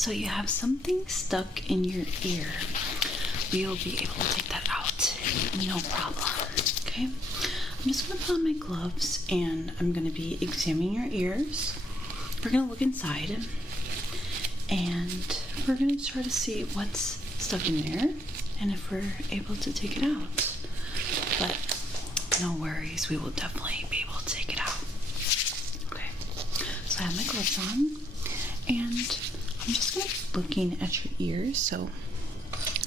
So you have something stuck in your ear. We'll be able to take that out, no problem. Okay, I'm just gonna put on my gloves and I'm gonna be examining your ears. We're gonna look inside and we're gonna try to see what's stuck in there and if we're able to take it out. But no worries, we will definitely be able to take it out. Okay, so I have my gloves on and I'm just gonna be looking at your ears. So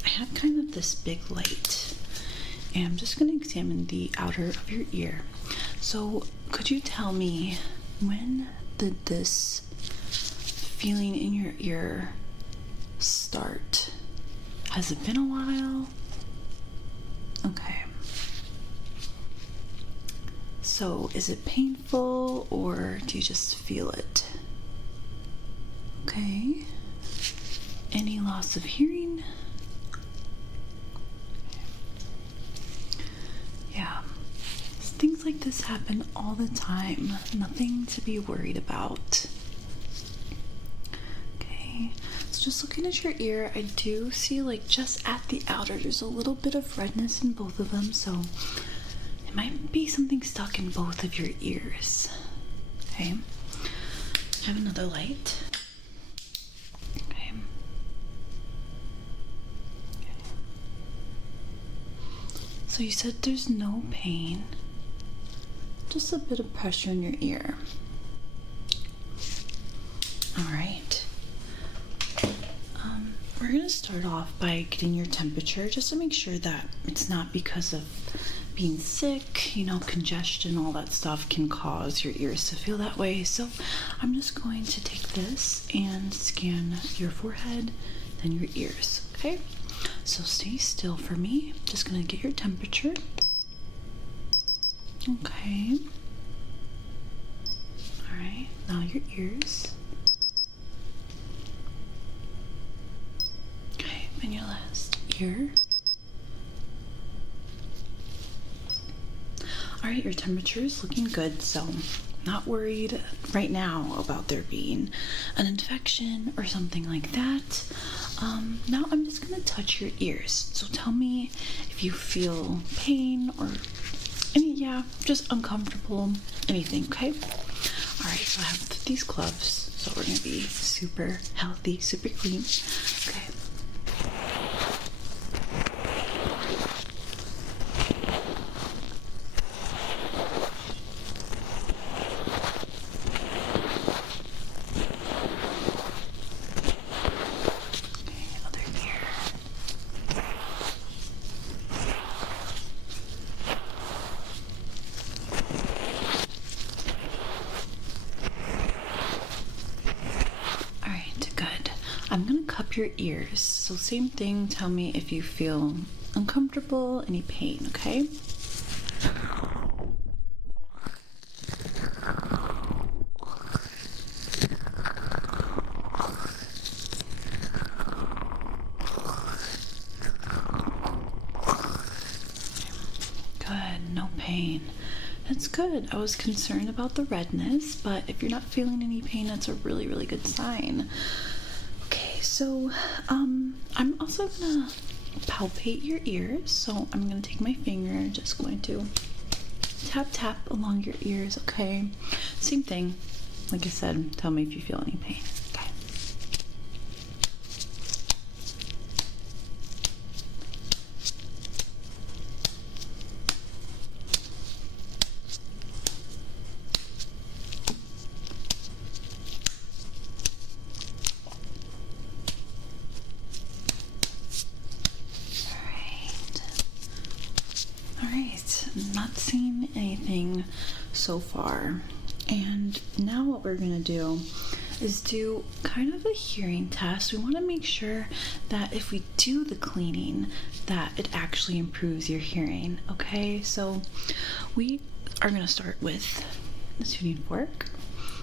I have kind of this big light and I'm just gonna examine the outer of your ear. So could you tell me, when did this feeling in your ear start? Has it been a while? Okay. So is it painful or do you just feel it? Okay. Any loss of hearing? Yeah. Things like this happen all the time. Nothing to be worried about. Okay. So just looking at your ear, I do see like just at the outer, there's a little bit of redness in both of them. So it might be something stuck in both of your ears. Okay. I have another light. So you said there's no pain, just a bit of pressure in your ear. All right. We're gonna start off by getting your temperature just to make sure that it's not because of being sick, you know, congestion, all that stuff can cause your ears to feel that way. So I'm just going to take this and scan your forehead, then your ears, okay? So stay still for me. Just gonna get your temperature. Okay. All right, now your ears. Okay, and your last ear. All right, your temperature is looking good, so not worried right now about there being an infection or something like that. Now I'm just gonna touch your ears. So tell me if you feel pain or just uncomfortable, anything, okay? All right, so I have these gloves, so we're gonna be super healthy, super clean. Okay. I'm gonna cup your ears. So same thing, tell me if you feel uncomfortable, any pain, okay? Good, no pain. That's good. I was concerned about the redness, but if you're not feeling any pain, that's a really, really good sign. So, I'm also gonna palpate your ears. So I'm gonna take my finger, just going to tap along your ears, okay? Same thing. Like I said, tell me if you feel any pain, okay? Not seeing anything so far, and now what we're gonna do is do kind of a hearing test. We want to make sure that if we do the cleaning that it actually improves your hearing, okay? So we are gonna start with the tuning fork.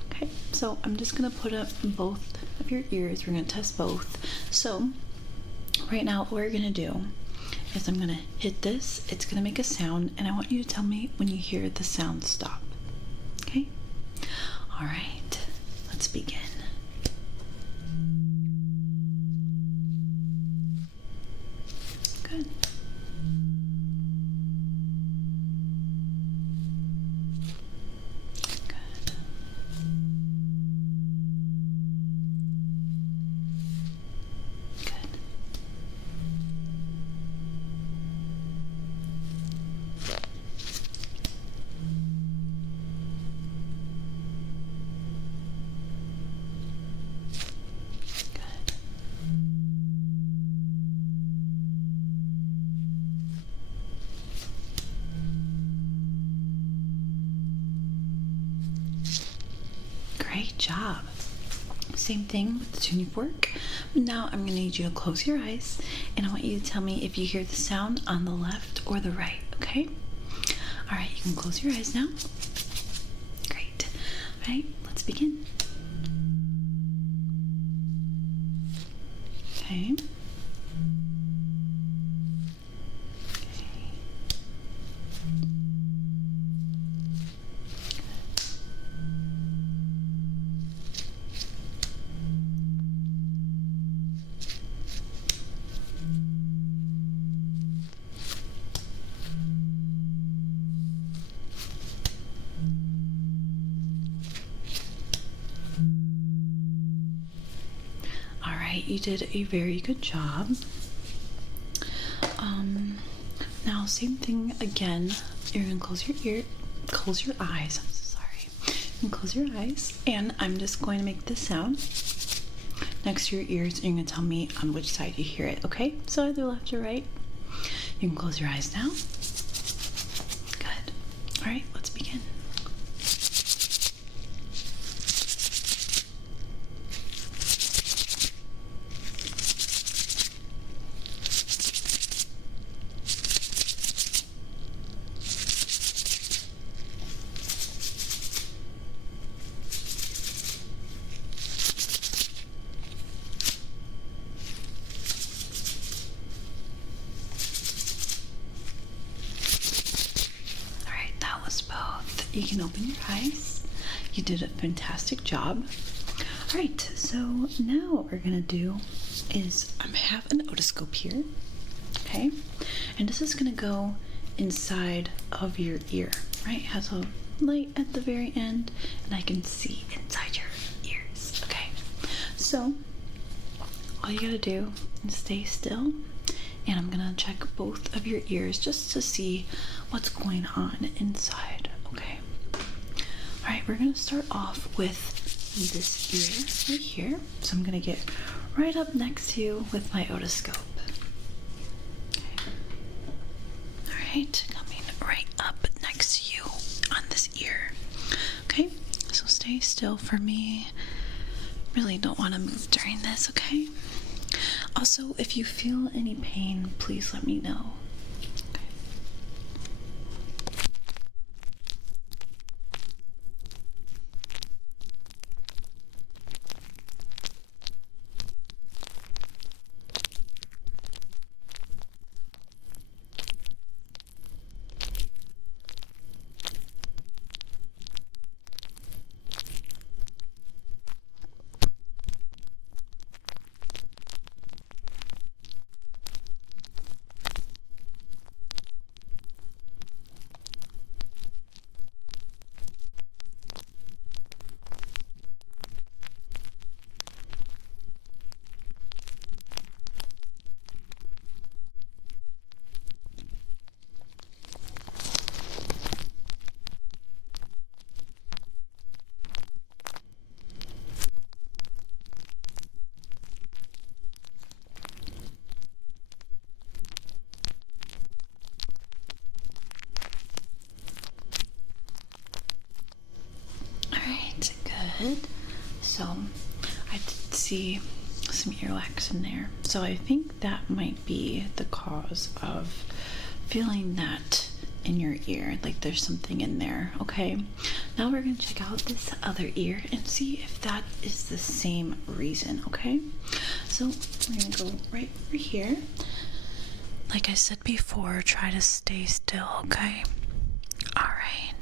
Okay, so I'm just gonna put up both of your ears. We're gonna test both. So right now what we're gonna do is I'm gonna hit this, it's gonna make a sound, and I want you to tell me when you hear the sound stop. Okay? All right, let's begin. job. Same thing with the tuning fork. Now I'm going to need you to close your eyes, and I want you to tell me if you hear the sound on the left or the right, okay? All right, you can close your eyes now. Great. All right, let's begin. Okay. You did a very good job. Now same thing again. You're gonna close your eyes. I'm so sorry. You can close your eyes, and I'm just going to make this sound next to your ears, and you're gonna tell me on which side you hear it. Okay? So either left or right. You can close your eyes now. Good. All right, let's begin. You can open your eyes. You did a fantastic job. All right, so now what we're gonna do is I have an otoscope here, okay? And this is gonna go inside of your ear, right? It has a light at the very end, and I can see inside your ears, okay? So all you gotta do is stay still, and I'm gonna check both of your ears just to see what's going on inside. Okay. All right, we're gonna start off with this ear right here. So I'm gonna get right up next to you with my otoscope. Okay. All right, coming right up next to you on this ear. Okay, so stay still for me. Really don't want to move during this, okay? Also, if you feel any pain, please let me know. Good. So I did see some earwax in there. So I think that might be the cause of feeling that in your ear, like there's something in there. Okay. Now we're gonna check out this other ear and see if that is the same reason. Okay. So we're gonna go right over here. Like I said before, try to stay still. Okay. All right.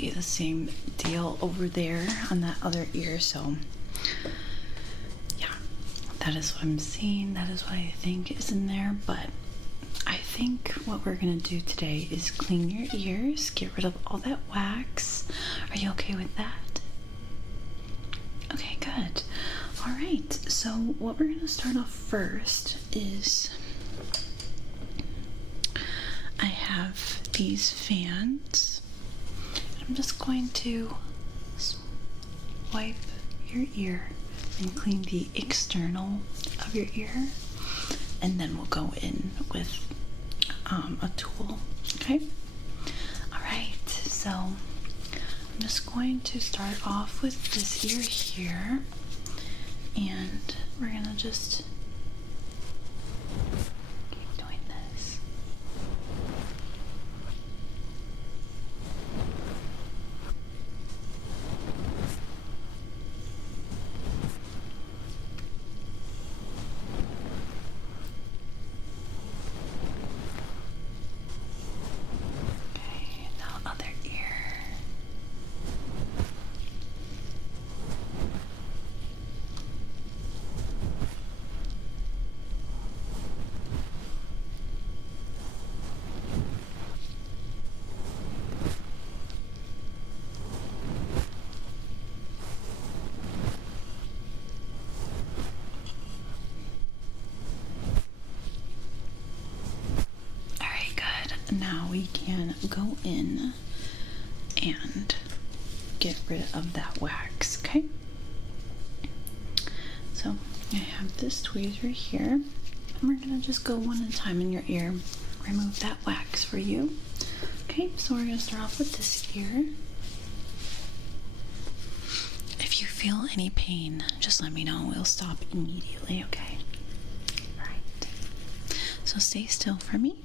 basically the same deal over there on that other ear. So yeah, that is what I'm seeing. That is what I think is in there. But I think what we're gonna do today is clean your ears, get rid of all that wax. Are you okay with that? Okay, good. All right, so what we're gonna start off first is I have these fans. I'm just going to wipe your ear and clean the external of your ear, and then we'll go in with a tool. Okay? All right, so I'm just going to start off with this ear here, and we're gonna just keep doing this. Okay, now other ear. Alright, good. Now we can go in and get rid of that wax, okay? So I have this tweezer here, and we're gonna just go one at a time in your ear, remove that wax for you. Okay, so we're gonna start off with this ear. If you feel any pain, just let me know. We'll stop immediately, okay? Alright. So stay still for me.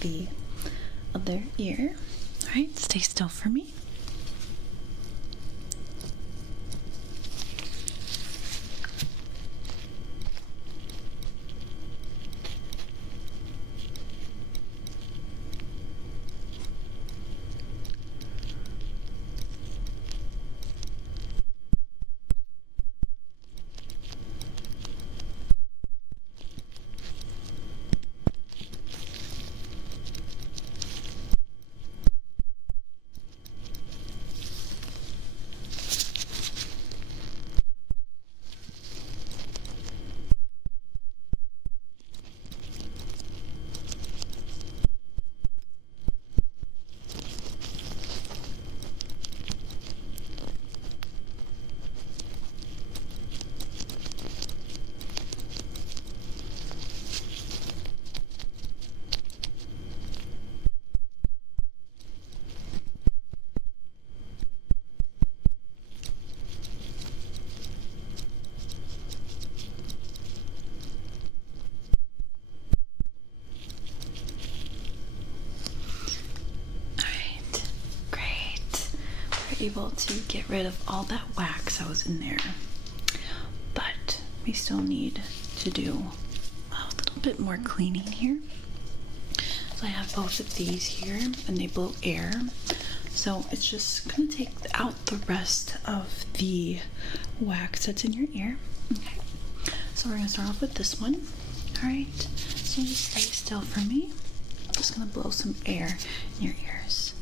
The other ear. All right, stay still for me. Able to get rid of all that wax that was in there, but we still need to do a little bit more cleaning here. So I have both of these here, and they blow air, so it's just gonna take out the rest of the wax that's in your ear. Okay, so we're gonna start off with this one. All right, so just stay still for me. just gonna blow some air in your ears.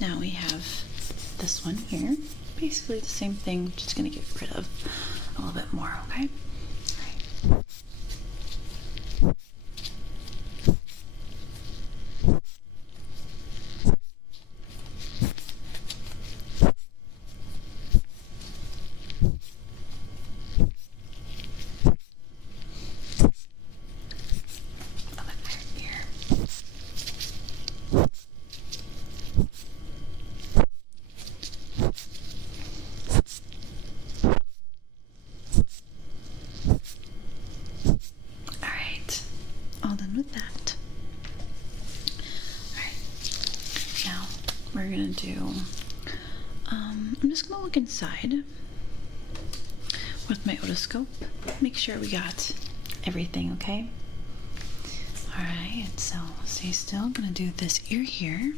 Now we have this one here. Basically the same thing, just gonna get rid of a little bit more, okay? All right. With that. Alright, now we're gonna do, I'm just gonna look inside with my otoscope, make sure we got everything, okay? Alright, so stay still, I'm gonna do this ear here.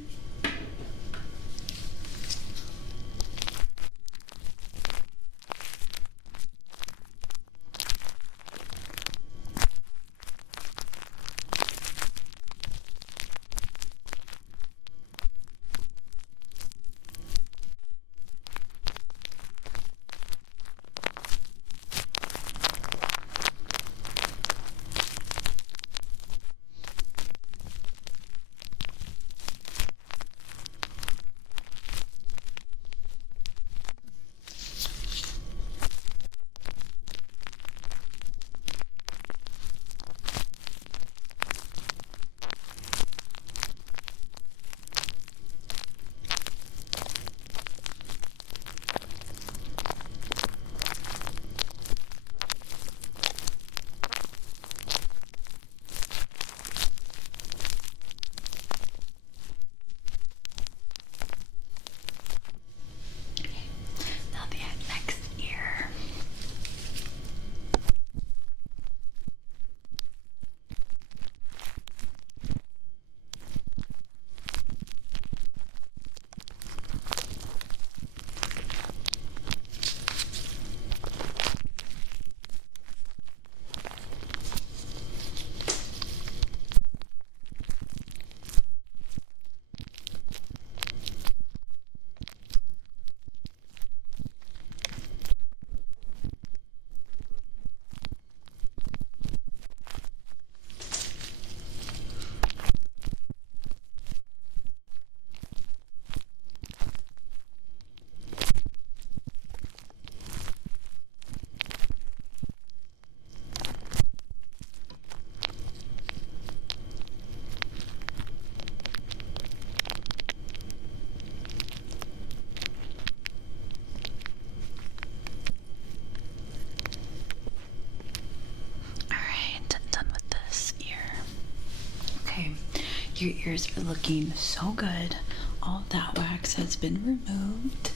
Your ears are looking so good. All of that wax has been removed.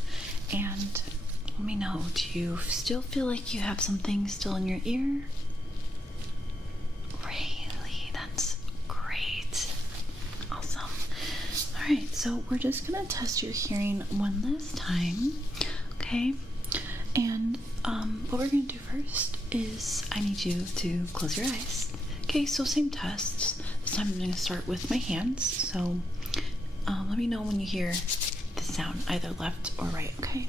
And let me know, do you still feel like you have something still in your ear? Really? That's great. Awesome. Alright, so we're just gonna test your hearing one last time. Okay? And what we're gonna do first is I need you to close your eyes. Okay, so same tests. This time I'm going to start with my hands. So let me know when you hear the sound, either left or right, okay?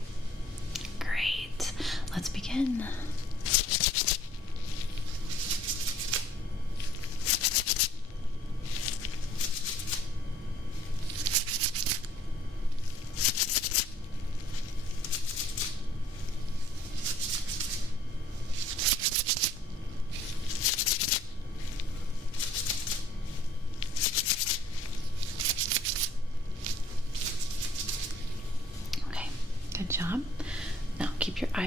Great. Let's begin.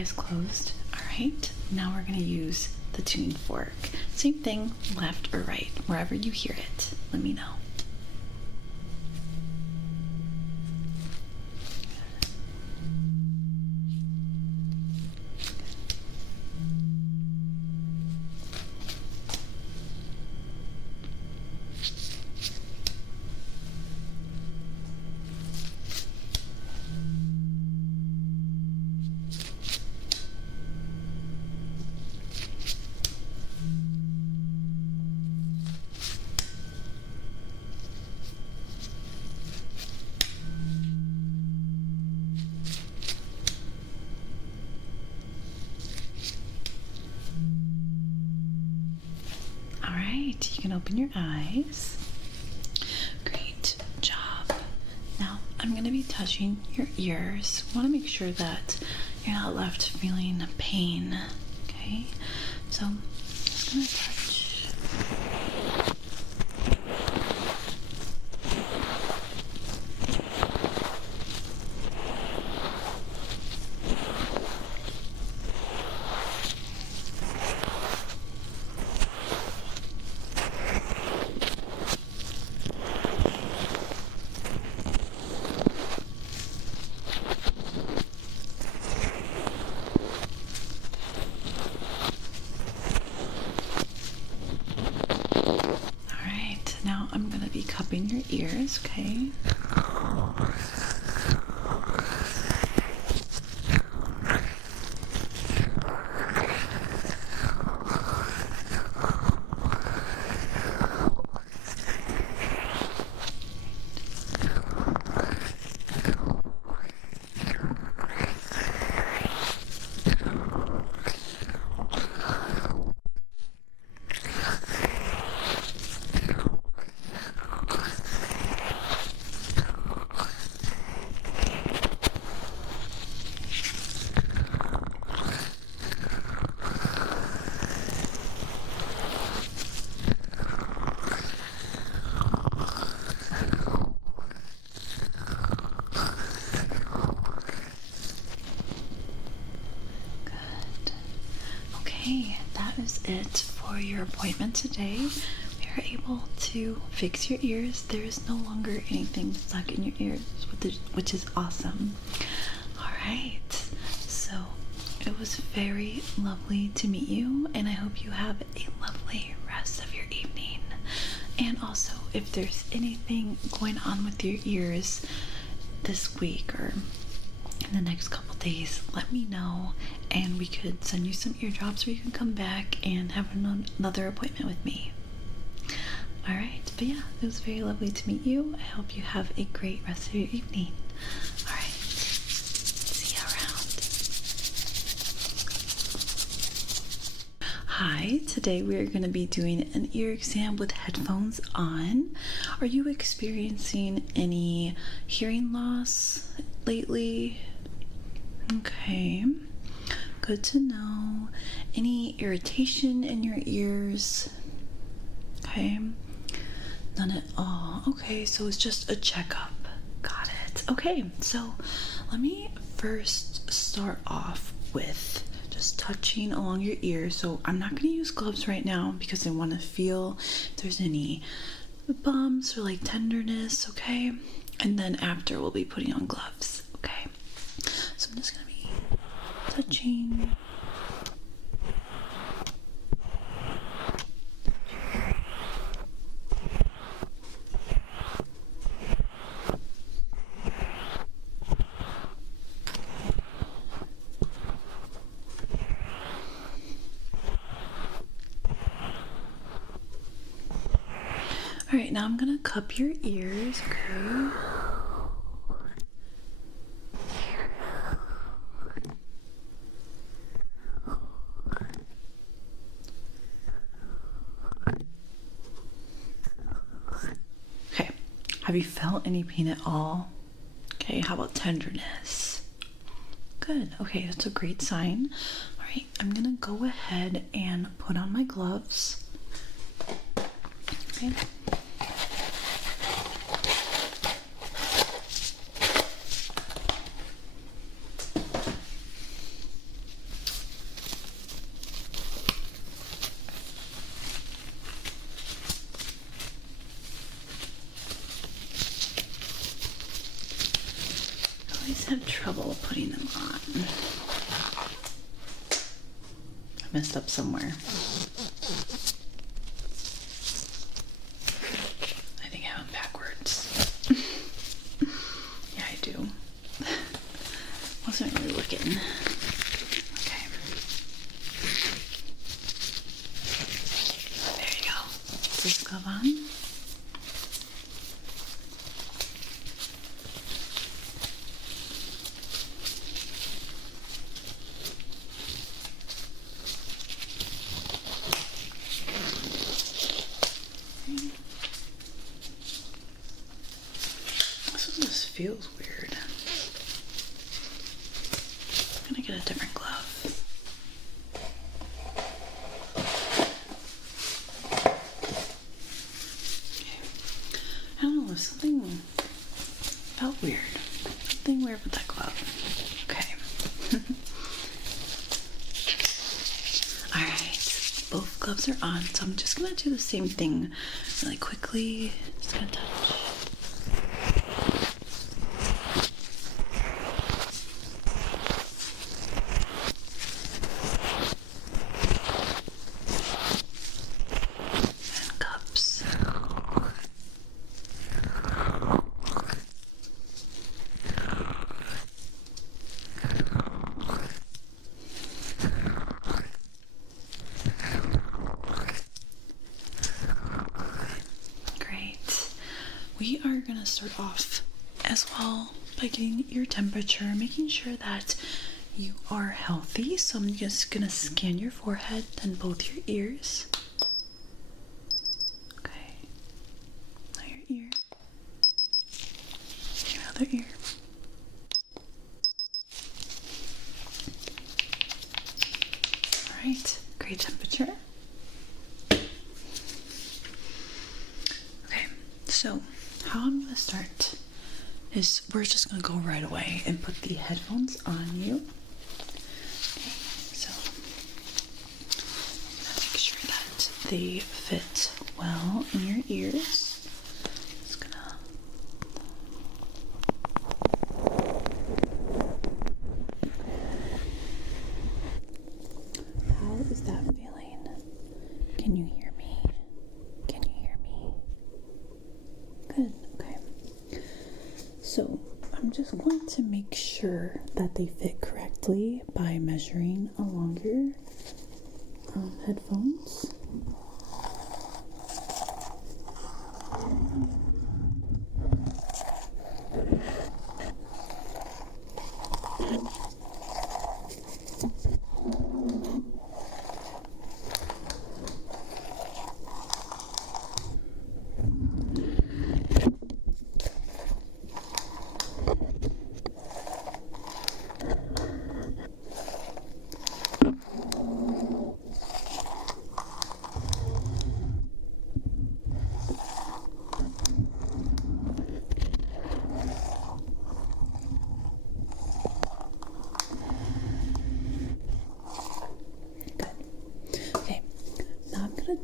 eyes closed. All right, now we're going to use the tune fork. Same thing, left or right, wherever you hear it. Let me know. All right, you can open your eyes. Great job. Now I'm going to be touching your ears. I want to make sure that you're not left feeling pain. Okay, so I'm just going to touch. Now I'm going to be cupping your ears, okay? Okay, that is it for your appointment today. We are able to fix your ears. There is no longer anything stuck in your ears, which is awesome. All right, so it was very lovely to meet you, and I hope you have a lovely rest of your evening. And also, if there's anything going on with your ears this week or in the next couple days, let me know, and we could send you some eardrops, or you can come back and have another appointment with me. All right, but yeah, it was very lovely to meet you. I hope you have a great rest of your evening. All right, see you around. Hi, today we are going to be doing an ear exam with headphones on. Are you experiencing any hearing loss lately? Okay, good to know. Any irritation in your ears? Okay, none at all. Okay, so it's just a checkup. Got it. Okay, so let me first start off with just touching along your ears. So I'm not going to use gloves right now because I want to feel if there's any bumps or like tenderness, okay? And then after we'll be putting on gloves, okay? So I'm just going to be touching. All right, now I'm going to cup your ears, okay? Have you felt any pain at all? Okay, how about tenderness? Good, okay, that's a great sign. All right, I'm gonna go ahead and put on my gloves. Okay. trouble putting them on. I messed up somewhere. I think I have them backwards. Yeah, I do. Wasn't really looking. Okay. There you go. Put this glove on. This feels weird. I'm gonna get a different glove. Okay. I don't know, something felt weird. Something weird with that glove. Okay. Alright, both gloves are on, so I'm just gonna do the same thing really quickly. Just gonna touch. We are going to start off as well by getting your temperature, making sure that you are healthy. So I'm just going to scan your forehead and both your ears. Okay. Now your ear. Your other ear. Alright, great temperature. Okay, so how I'm going to start is we're just going to go right away and put the headphones on you. Okay, so I'm going to make sure that they fit well in your ears. Just going to... How is that feeling? Can you hear me? Can you hear me? Good. So I'm just going to make sure that they fit correctly by measuring along your headphones.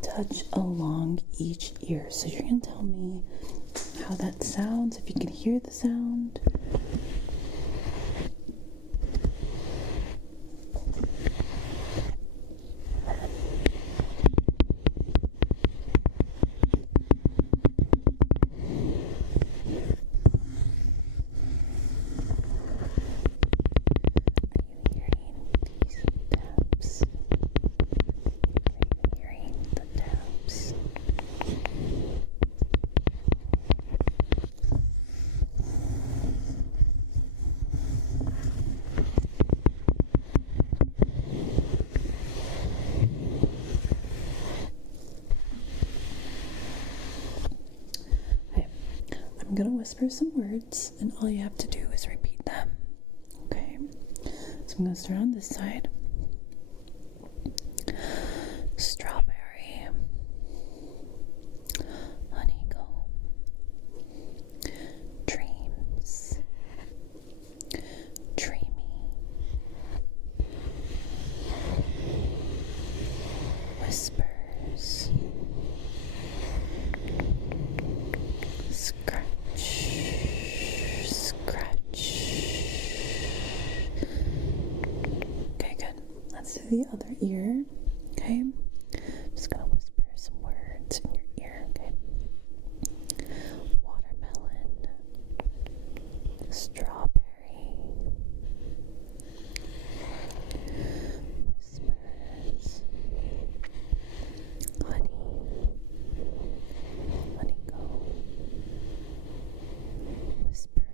Touch along each ear. So you're going to tell me how that sounds, if you can hear the sound. I'm going to whisper some words, and all you have to do is repeat them. Okay? So I'm going to start on this side. Strawberry. Honeycomb. Dreams. Dreamy. Whispers. Scratch, to the other ear, okay? Just gonna whisper some words in your ear, okay? Watermelon, strawberry, whispers, honey, honeycomb, whispering,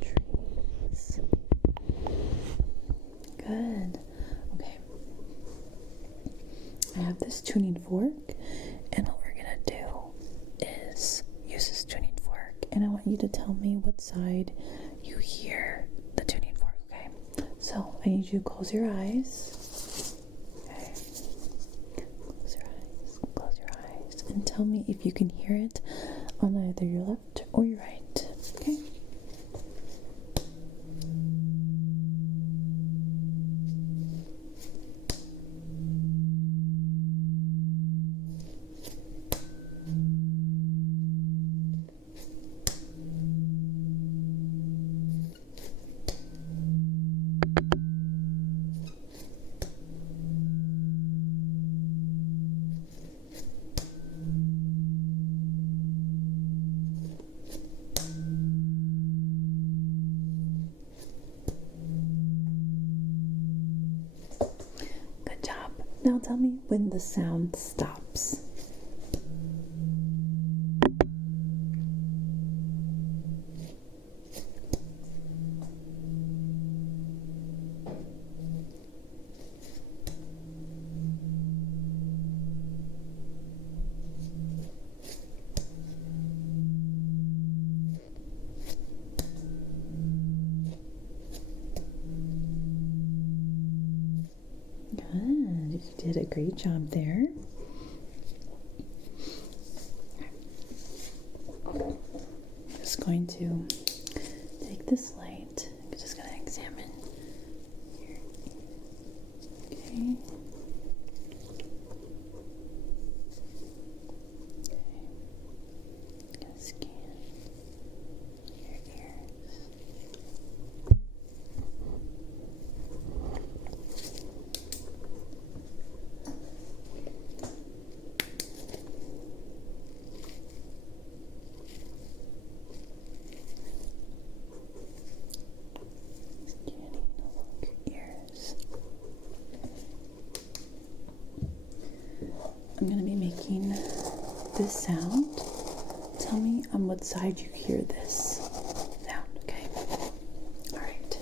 trees. Good. Okay. I have this tuning fork, and what we're gonna do is use this tuning fork, and I want you to tell me what side you hear the tuning fork, okay? So I need you to close your eyes. Okay. Close your eyes, and tell me if you can hear it on either your left or your right, okay? Good job. Now tell me when the sound stops. Good. You did a great job there. I'm just going to take this light. I'm just going to examine here. Okay. Gonna scan your ears. Scanning along your ears. I'm going to be making this sound. Tell me on what side you hear this sound, okay? All right.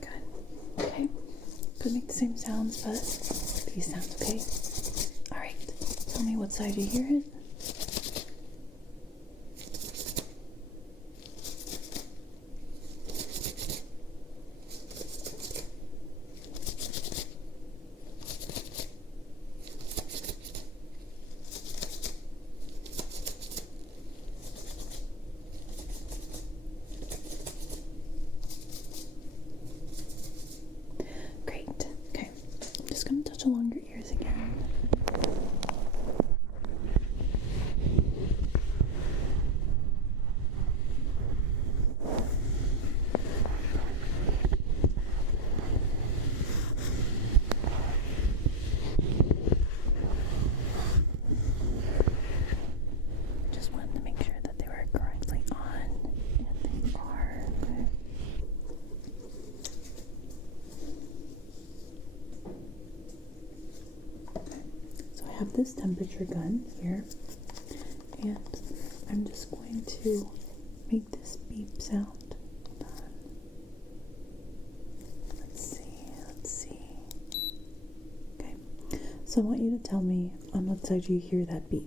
Good. Okay. Could make the same sounds, but these sounds, okay? All right. Tell me what side you hear it. Great. Okay. I'm just going to touch along your ears again. Just wanted to make sure that they were correctly on, and they are. Okay. So I have this temperature gun here, and I'm just going to make this beep sound. Hold on. Let's see. Okay. So I want you to tell me on what side you hear that beep.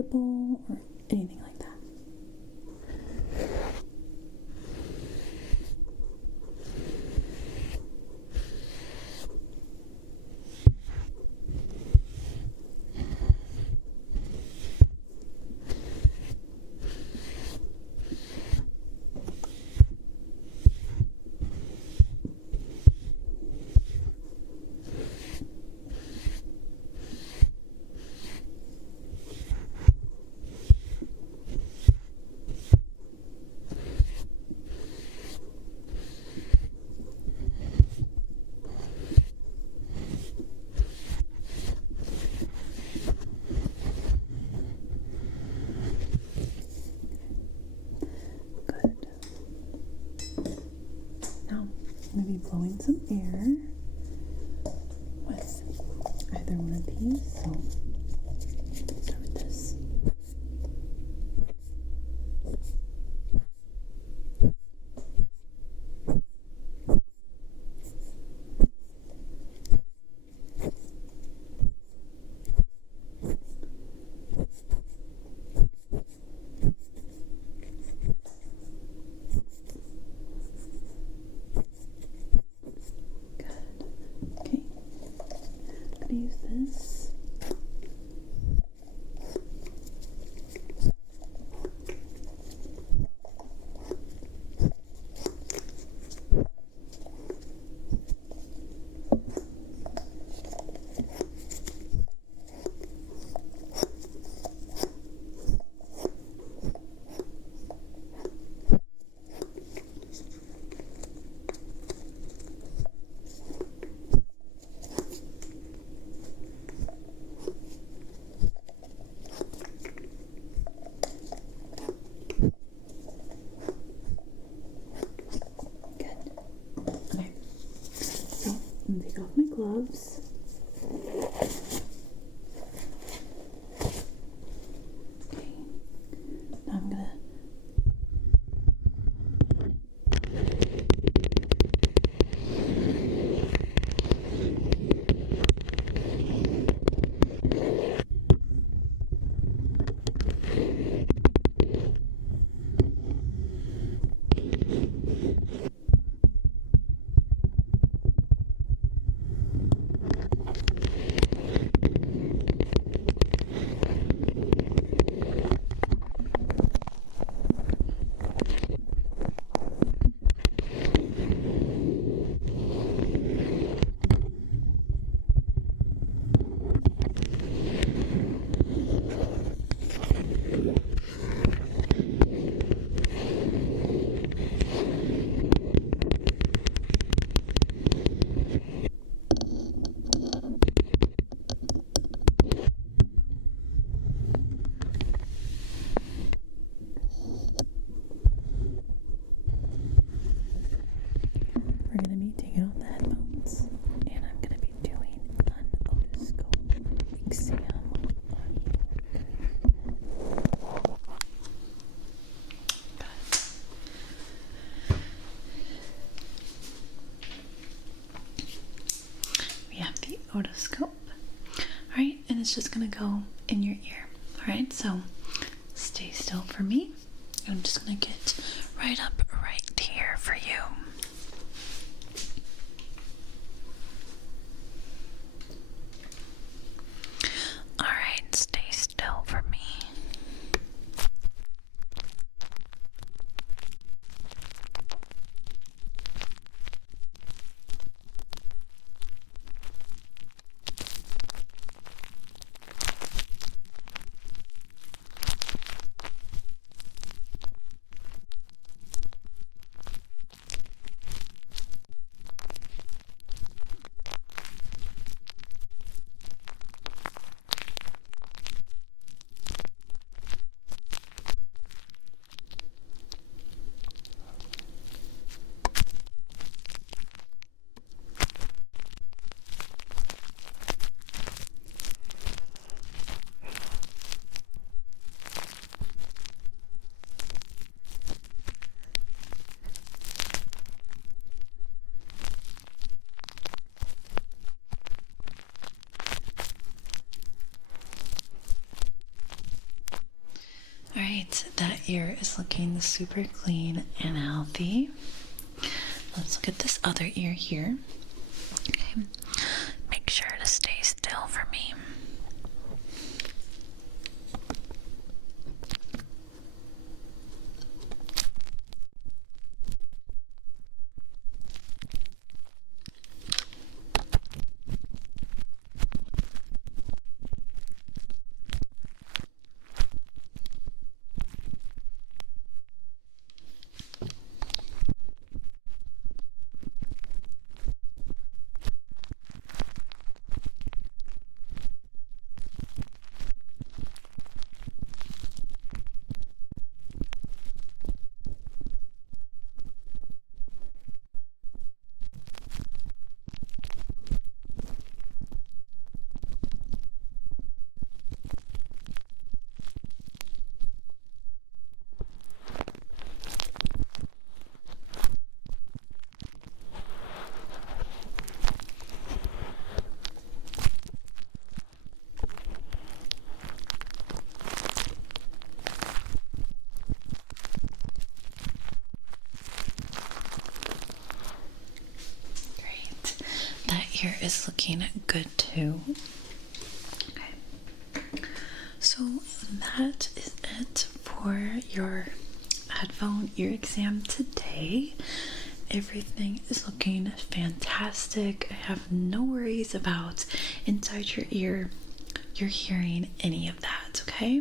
uncomfortable or anything like that? Maybe blowing some air with either one of these. So start with this. Use this. I'm gonna take off my gloves. Okay. Now I'm gonna be taking off the headphones, and I'm going to be doing an otoscope exam on you. We have the otoscope, alright, and it's just going to go in your ear, alright, so stay still for me. I'm just going to get right up right here for you. Alright, stay still for me. ear is looking super clean and healthy. Let's look at this other ear here. Okay, make sure to stay still for me. Here is looking good too. Okay, so that is it for your headphone ear exam today. Everything is looking fantastic. I have no worries about inside your ear. You're hearing any of that, okay?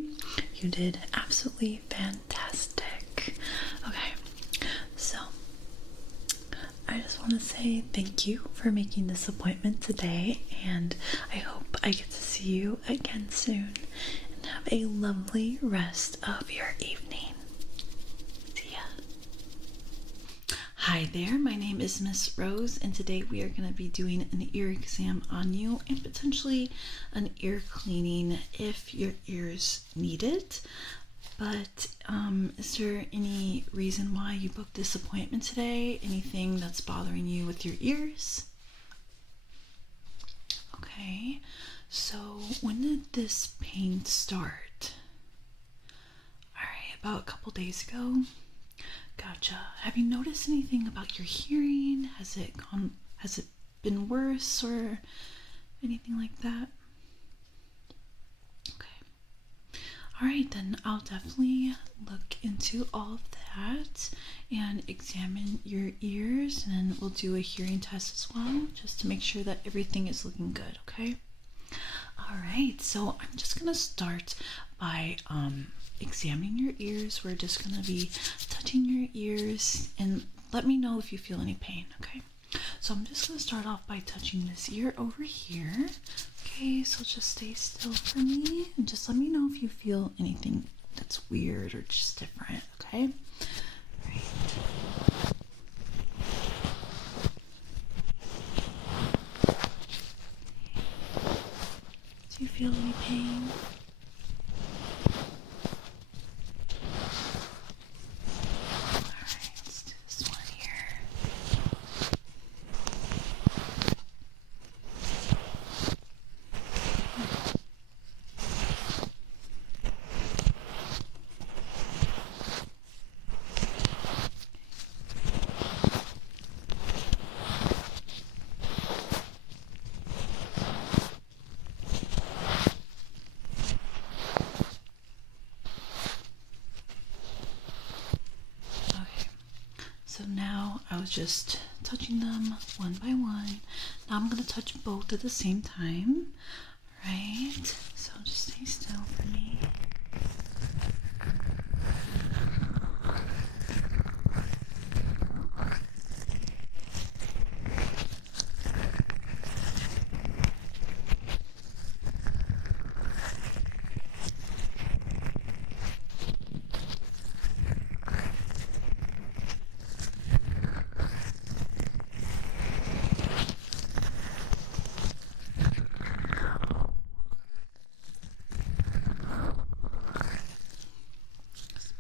You did absolutely fantastic. Okay, so I just want to say thank you for making this appointment today, and I hope I get to see you again soon. And have a lovely rest of your evening. See ya. Hi there, my name is Miss Rose, and today we are going to be doing an ear exam on you and potentially an ear cleaning if your ears need it. But is there any reason why you booked this appointment today? Anything that's bothering you with your ears? Okay, so when did this pain start? Alright, about a couple days ago. Gotcha. Have you noticed anything about your hearing? Has it been worse or anything like that? All right, then I'll definitely look into all of that and examine your ears, and then we'll do a hearing test as well, just to make sure that everything is looking good, okay? All right, so I'm just gonna start by examining your ears. We're just gonna be touching your ears, and let me know if you feel any pain, okay? So I'm just gonna start off by touching this ear over here. Okay, so just stay still for me and just let me know if you feel anything that's weird or just different, okay? All right. Do you feel any pain? Alright, let's do this one here. So now I was just touching them one by one. Now I'm going to touch both at the same time. Right? So just stay still for me.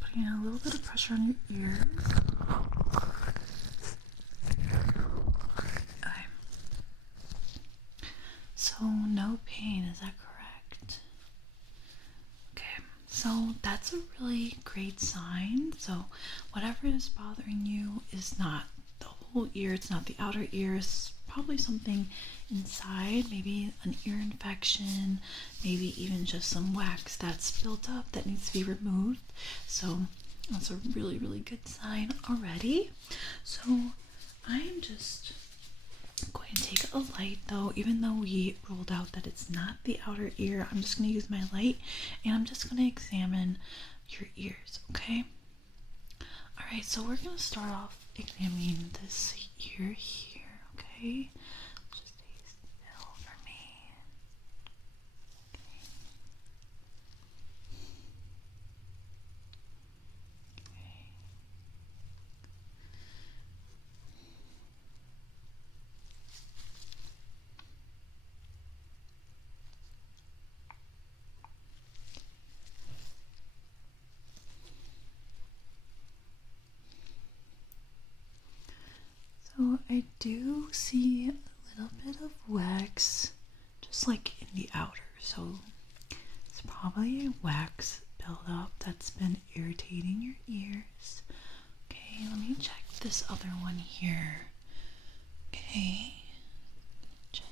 Putting a little bit of pressure on your ears. Okay. So no pain, is that correct? Okay, so that's a really great sign. fine. So whatever is bothering you is not the whole ear, it's not the outer ear, it's probably something inside, maybe an ear infection, maybe even just some wax that's built up that needs to be removed. So that's a really, really good sign already. So I'm just going to take a light though, even though we ruled out that it's not the outer ear. I'm just going to use my light and I'm just going to examine your ears, okay? Alright, so we're going to start off examining this ear here, okay? Just stay still for me. Okay. So I do see a little bit of wax, just like in the outer. So it's probably a wax buildup that's been irritating your ears. Okay, let me check this other one here. Okay. Check.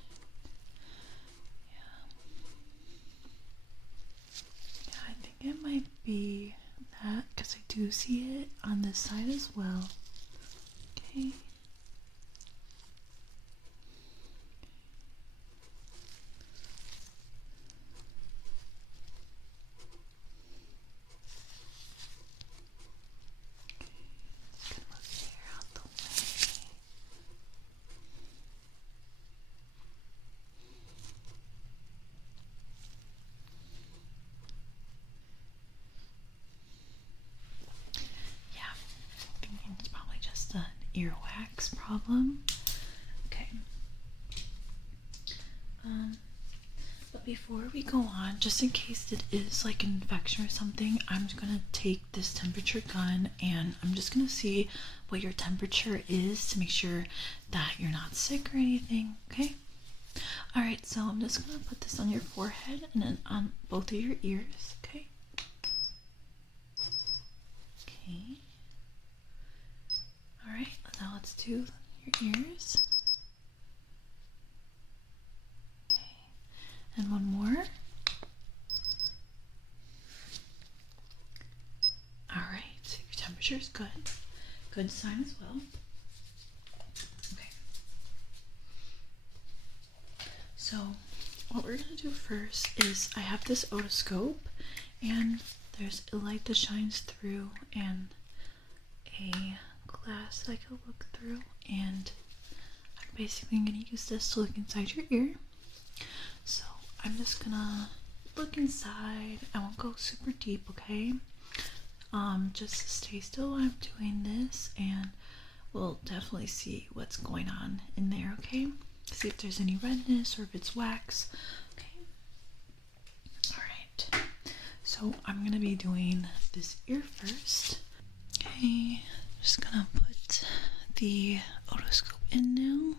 Yeah, I think it might be that because I do see it on this side as well. Okay. An earwax problem. Okay. But before we go on, just in case it is like an infection or something, I'm just gonna take this temperature gun and I'm just gonna see what your temperature is to make sure that you're not sick or anything. Okay. All right. So I'm just gonna put this on your forehead and then on both of your ears. Okay. Okay. All right, now let's do your ears. Okay, and one more. All right, your temperature is good. Good sign as well. Okay. So what we're gonna do first is I have this otoscope, and there's a light that shines through and a glass that I can look through, and I'm basically going to use this to look inside your ear. So I'm just gonna look inside. I won't go super deep, okay? Just stay still while I'm doing this and we'll definitely see what's going on in there, okay? See if there's any redness or if it's wax. Okay. Alright. So I'm gonna be doing this ear first. Okay. Just gonna put the otoscope in now.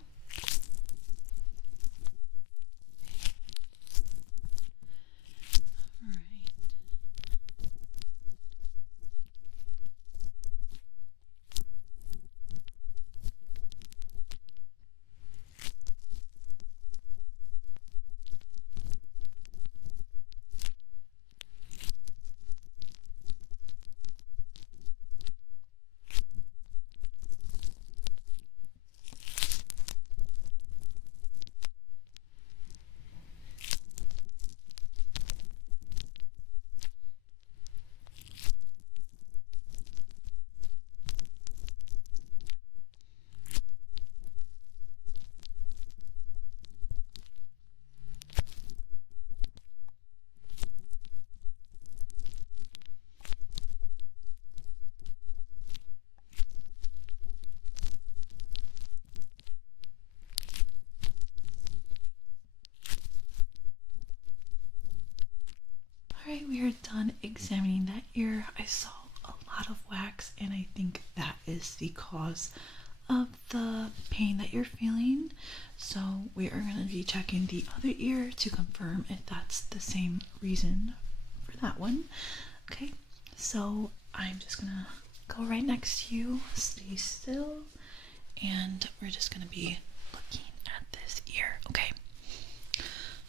Alright. Alright, we are done examining that ear. I saw a lot of wax and I think that is the cause of the pain that you're feeling. So we are going to be checking the other ear to confirm if that's the same reason for that one. Okay, so I'm just gonna go right next to you, stay still, and we're just gonna be looking at this ear, okay?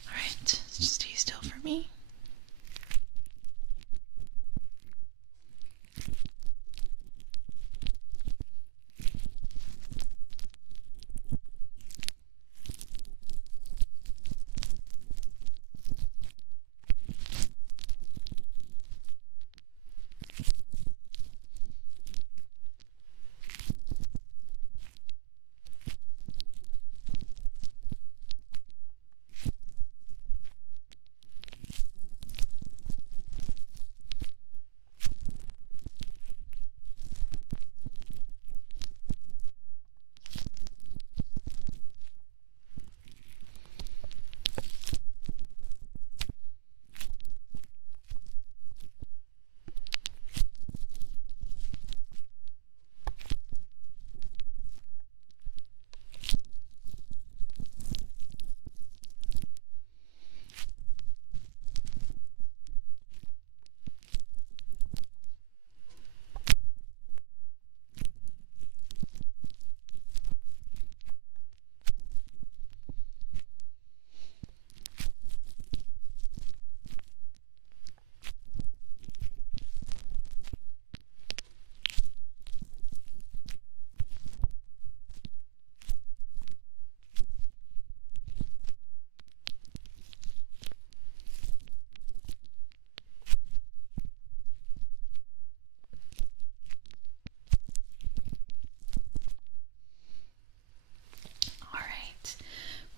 Alright, just stay still for me.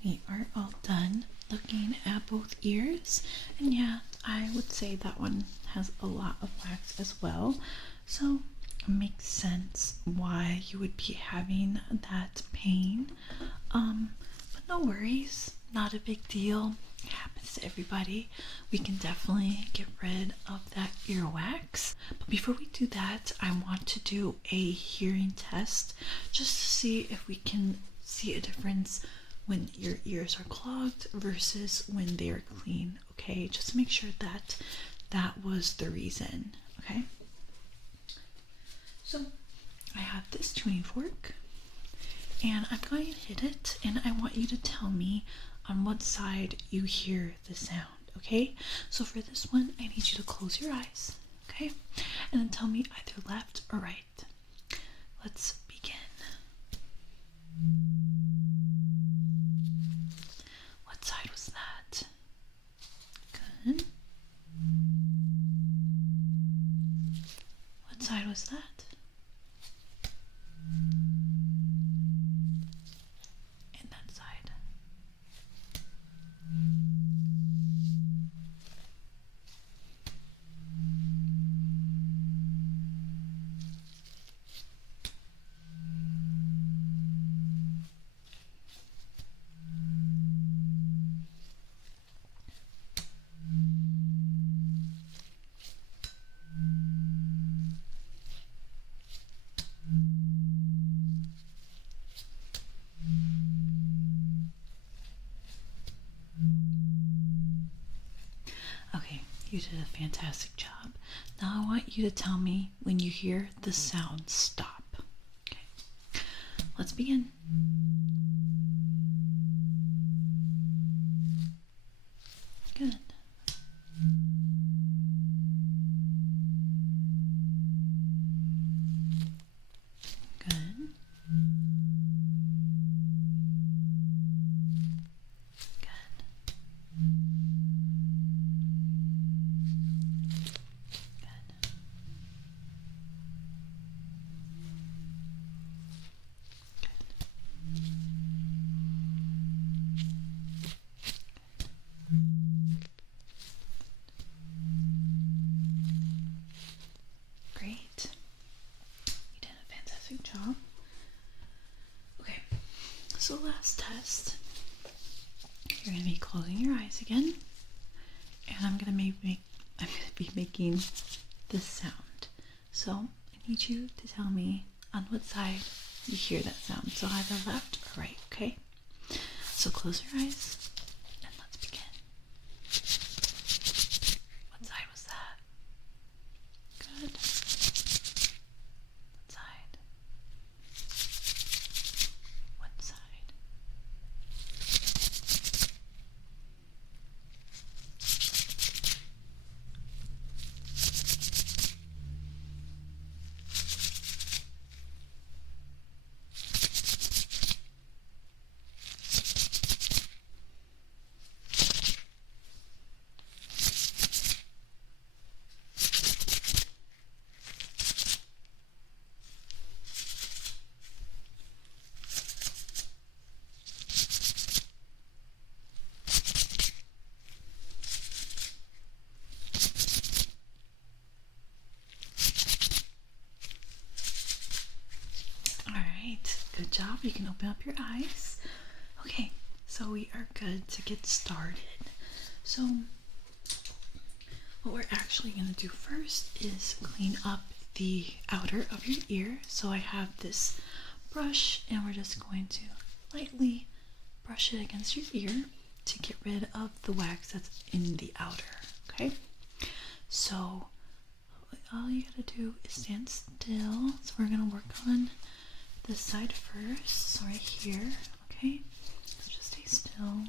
We are all done looking at both ears, and yeah, I would say that one has a lot of wax as well, so it makes sense why you would be having that pain. But no worries, not a big deal. It happens to everybody. We can definitely get rid of that earwax. But before we do that, I want to do a hearing test just to see if we can see a difference when your ears are clogged versus when they are clean, okay? Just to make sure that that was the reason, okay? So I have this tuning fork and I'm going to hit it, and I want you to tell me on what side you hear the sound, okay? So for this one, I need you to close your eyes, okay? And then tell me either left or right. Let's begin. What side was that? Good. What side was that? And that side. Okay, you did a fantastic job. Now I want you to tell me when you hear the sound stop. Okay, let's begin. Good. Good. Great. You did a fantastic job. Okay, so last test. You're gonna be closing your eyes again, and I'm gonna be making this sound. So I need you to tell me on what side you hear that sound. So either left or right, okay? So close your eyes and let's begin. What side was that? Good. right, good job. You can open up your eyes. Okay, so we are good to get started. So what we're actually going to do first is clean up the outer of your ear. So I have this brush and we're just going to lightly brush it against your ear to get rid of the wax that's in the outer, okay? So all you gotta do is stand still. So we're gonna work on this side first, so right here, okay? So just stay still.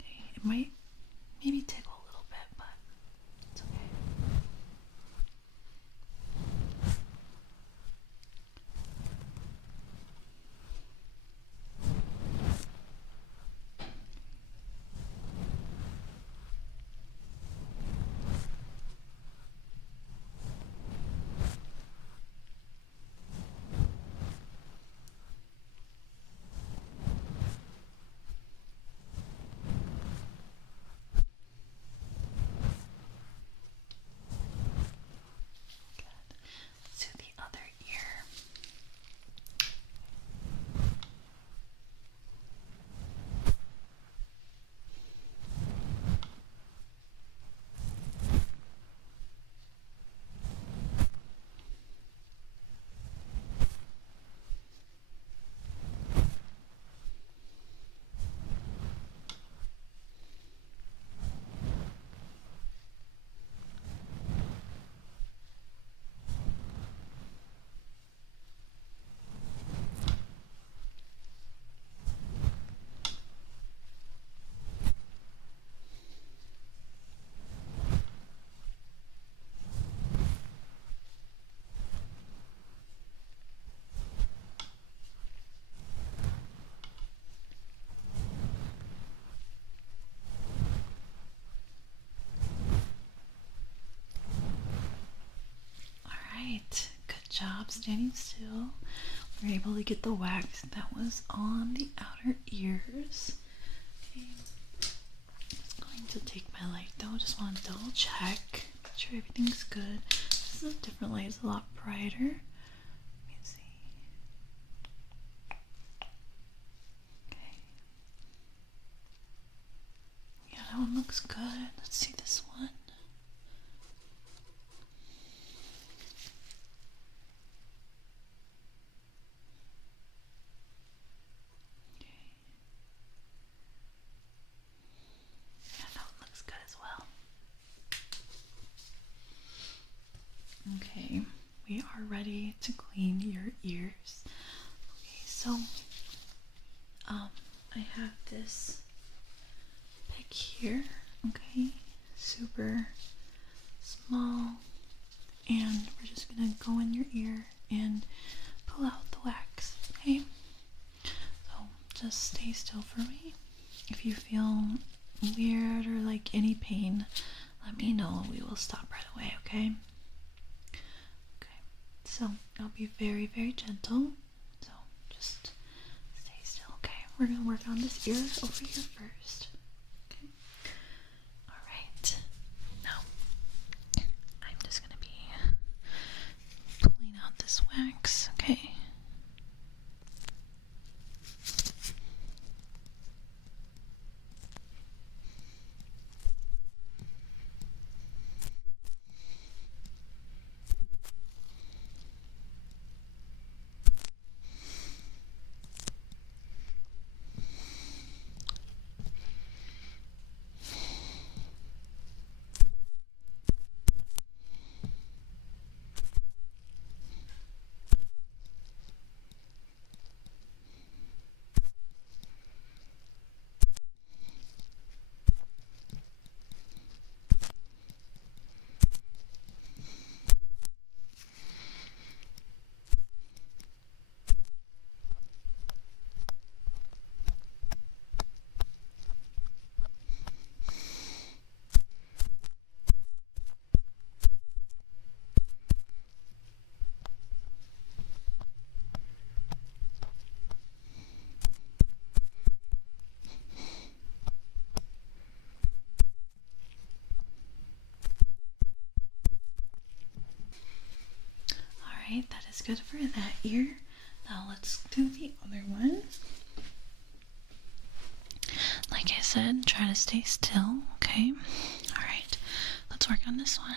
Okay, it might maybe tickle a little bit, but it's okay. To the other ear. Alright, good job standing still. We're able to get the wax that was on the outer ears. Okay. I'm going to take my light though, just want to double check, make sure everything's good. This is a different light, it's a lot brighter. Let me see. Okay. Yeah, that one looks good. Let's see this one. Okay, we are ready to clean your ears. Okay, so I have this pick here, okay, super small, and we're just gonna go in your ear and pull out the wax, okay? So just stay still for me. If you feel weird or like any pain, let me know. We will stop right away, okay? So I'll be very, very gentle. So just stay still, okay? We're gonna work on this ear over here first. Okay. Alright. Now I'm just gonna be pulling out this wax, okay? Alright, that is good for that ear. Now let's do the other one. Like I said, try to stay still, okay? Alright, let's work on this one.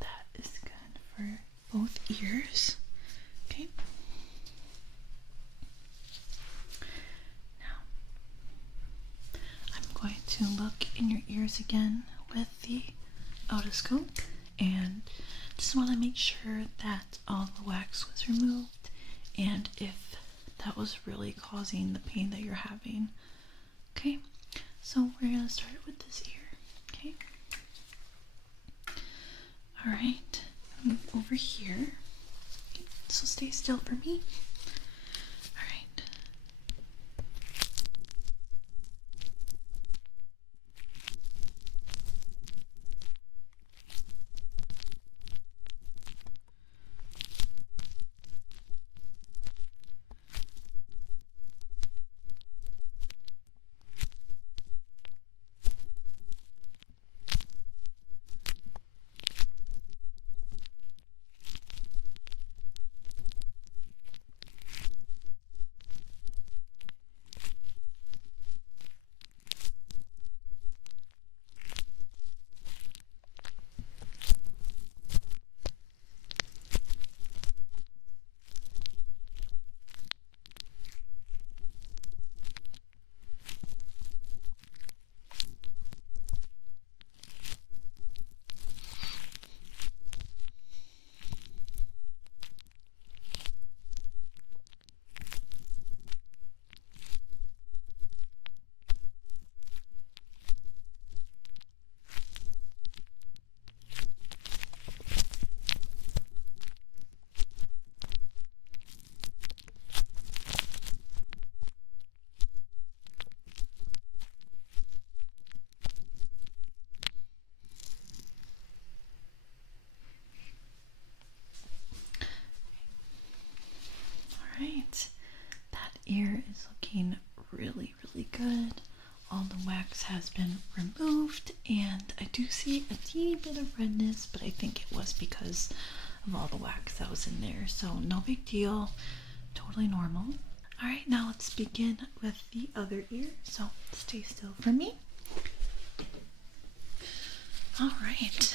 That is good for both ears. Okay. Now, I'm going to look in your ears again with the otoscope and just want to make sure that all the wax was removed and if that was really causing the pain that you're having. Okay, so we're going to start with this ear. Okay. Alright, move over here. So stay still for me. Alright. Alright, that ear is looking really, really good. All the wax has been removed, and I do see a teeny bit of redness, but I think it was because of all the wax that was in there. So no big deal, totally normal. Alright, now let's begin with the other ear. So stay still for me. Alright.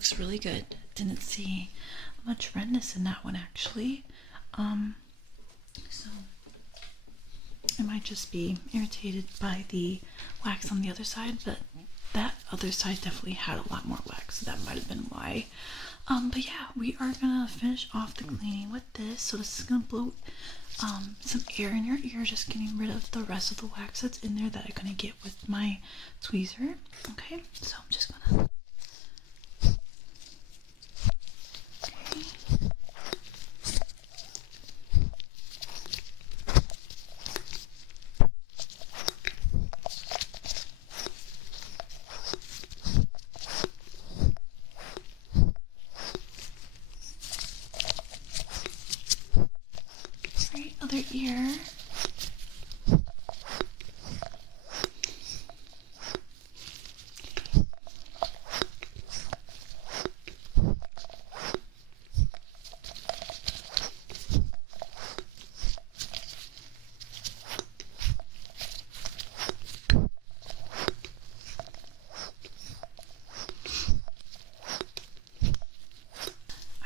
looks really good. Didn't see much redness in that one actually. So I might just be irritated by the wax on the other side, but that other side definitely had a lot more wax, so that might have been why. But yeah, we are gonna finish off the cleaning with this. So this is gonna blow some air in your ear, just getting rid of the rest of the wax that's in there that I'm gonna get with my tweezer. Okay, so I'm just gonna. Okay. Right, other ear.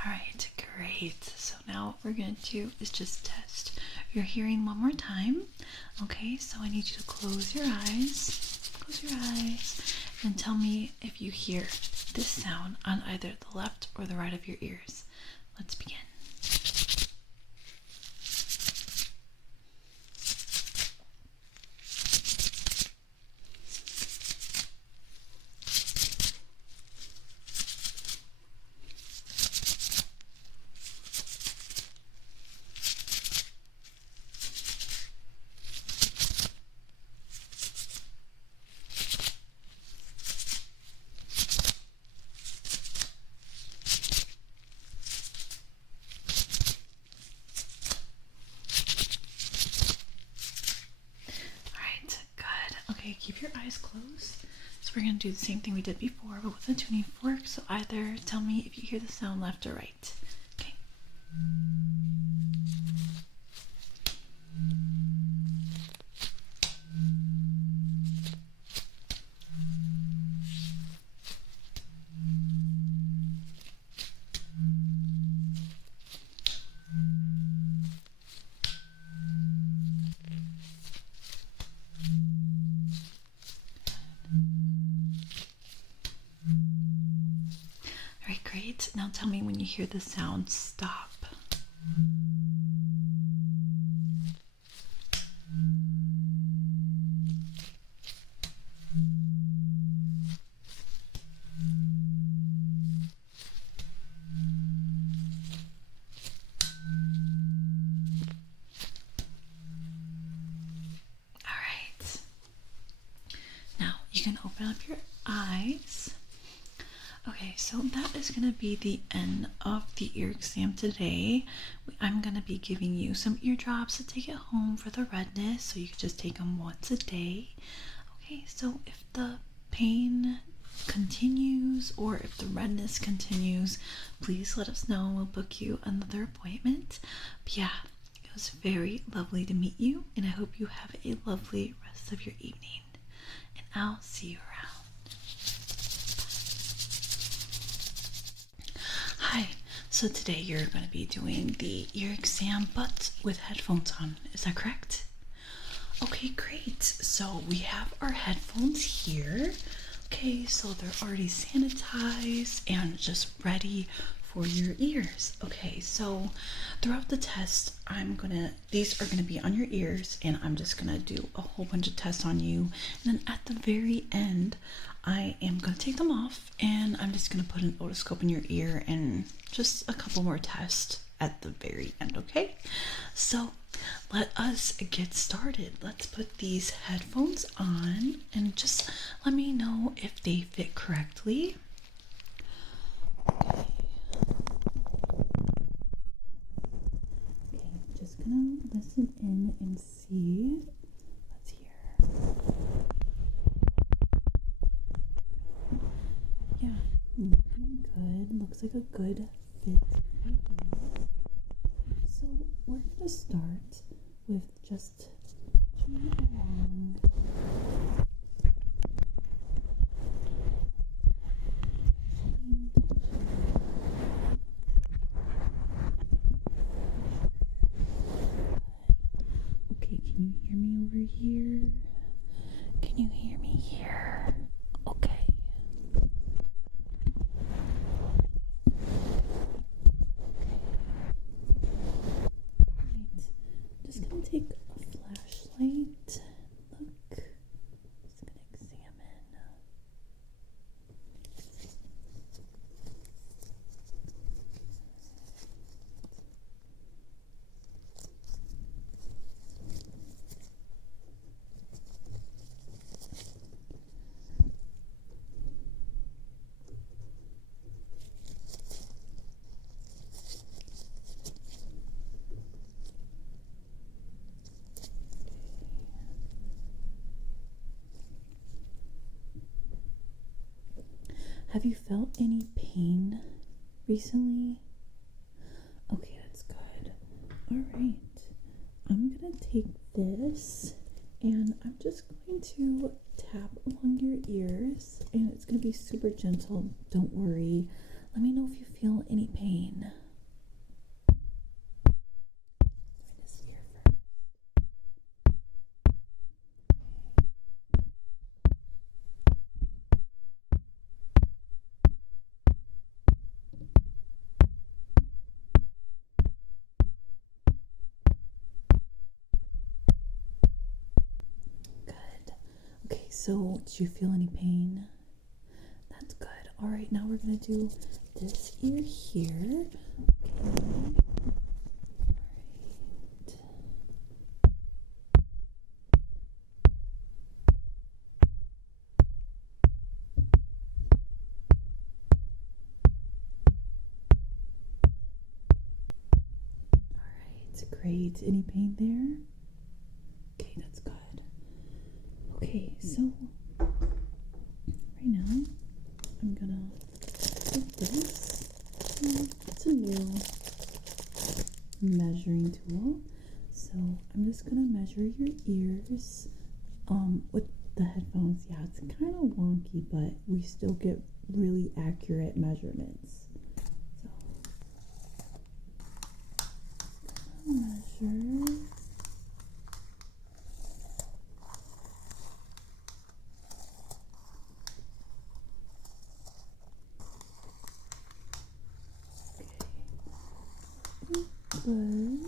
Alright, great. So now what we're going to do is just test your hearing one more time. Okay, so I need you to close your eyes. Close your eyes and tell me if you hear this sound on either the left or the right of your ears. Let's begin. Okay, keep your eyes closed. So we're going to do the same thing we did before, but with a tuning fork. So either tell me if you hear the sound left or right. Okay. Alright, great. Now tell me when you hear the sound stop. Alright. Now you can open up your eyes. Okay, so that is going to be the end of the ear exam today. I'm going to be giving you some ear drops to take it home for the redness, so you can just take them once a day. Okay, so if the pain continues or if the redness continues, please let us know. We'll book you another appointment. But yeah, it was very lovely to meet you, and I hope you have a lovely rest of your evening. And I'll see you around. Hi, so today you're going to be doing the ear exam, but with headphones on. Is that correct? Okay, great. So we have our headphones here. Okay, so they're already sanitized and just ready for your ears. Okay, so throughout the test, these are gonna be on your ears, and I'm just gonna do a whole bunch of tests on you. And then at the very end, I am gonna take them off, and I'm just gonna put an otoscope in your ear and just a couple more tests at the very end, okay? So let us get started. Let's put these headphones on and just let me know if they fit correctly. Okay. Okay, just gonna listen in and see. Let's hear. Yeah, looking good. Looks like a good fit for you. So we're gonna start with just touching along. Touching. here? Can you hear me here? Okay. Right. Just gonna take a flashlight. Look. Just gonna examine. Have you felt any pain recently? Okay, that's good. All right. I'm going to take this and I'm just going to tap along your ears, and it's going to be super gentle. Don't worry. Let me know if you feel any pain. This ear first. Good. Okay, so did you feel any pain? That's good. All right, now we're going to do this ear here. Okay. Great. Any pain there? Okay, that's good. Okay, so right now I'm gonna take this. It's a new measuring tool. So I'm just gonna measure your ears with the headphones. Yeah, it's kind of wonky, but we still get really accurate measurements. Measure. Okay. Good.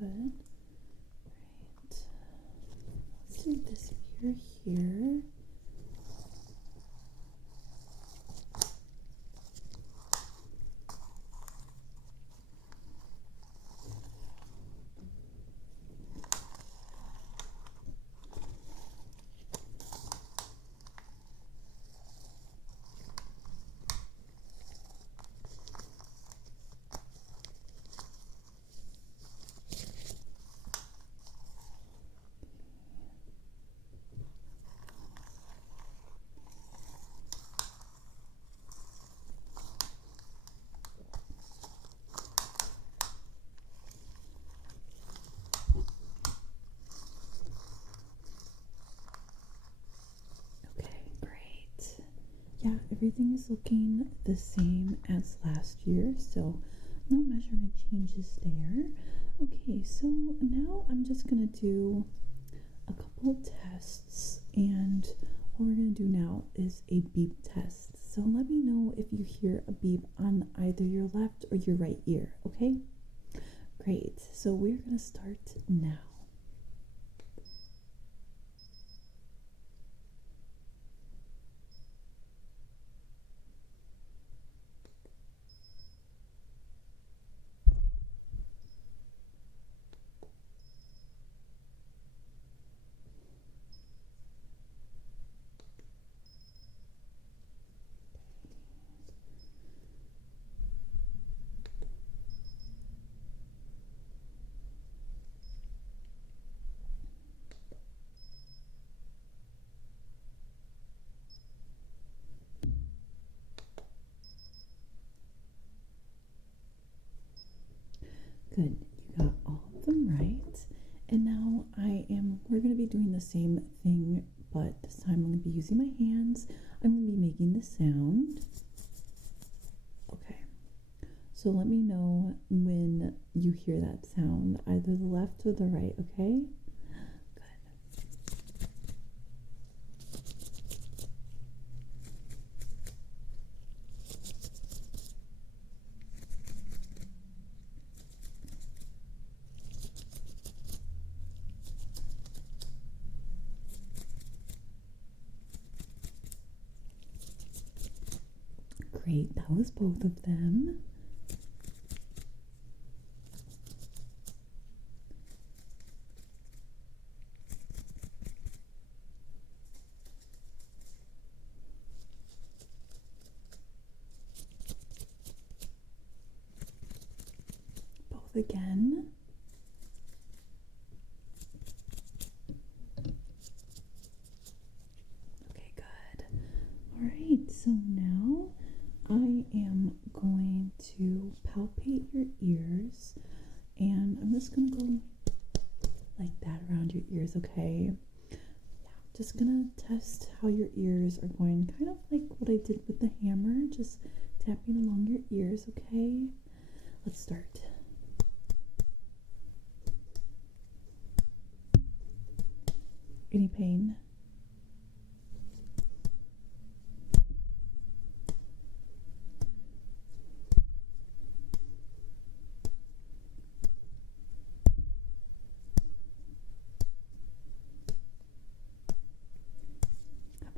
Good. Right. Let's do this ear here. Yeah, everything is looking the same as last year, so no measurement changes there. Okay, so now I'm just gonna do a couple tests, and what we're gonna do now is a beep test. So let me know if you hear a beep on either your left or your right ear, okay? Great, so we're gonna start now. same thing, but this time I'm going to be using my hands. I'm going to be making the sound. Okay. So let me know when you hear that sound, either the left or the right, okay? Great, that was both of them. Both again. Okay, good. All right, so now I am going to palpate your ears, and I'm just going to go like that around your ears, okay? Yeah, just going to test how your ears are going, kind of like what I did with the hammer, just tapping along your ears, okay? Let's start. Any pain?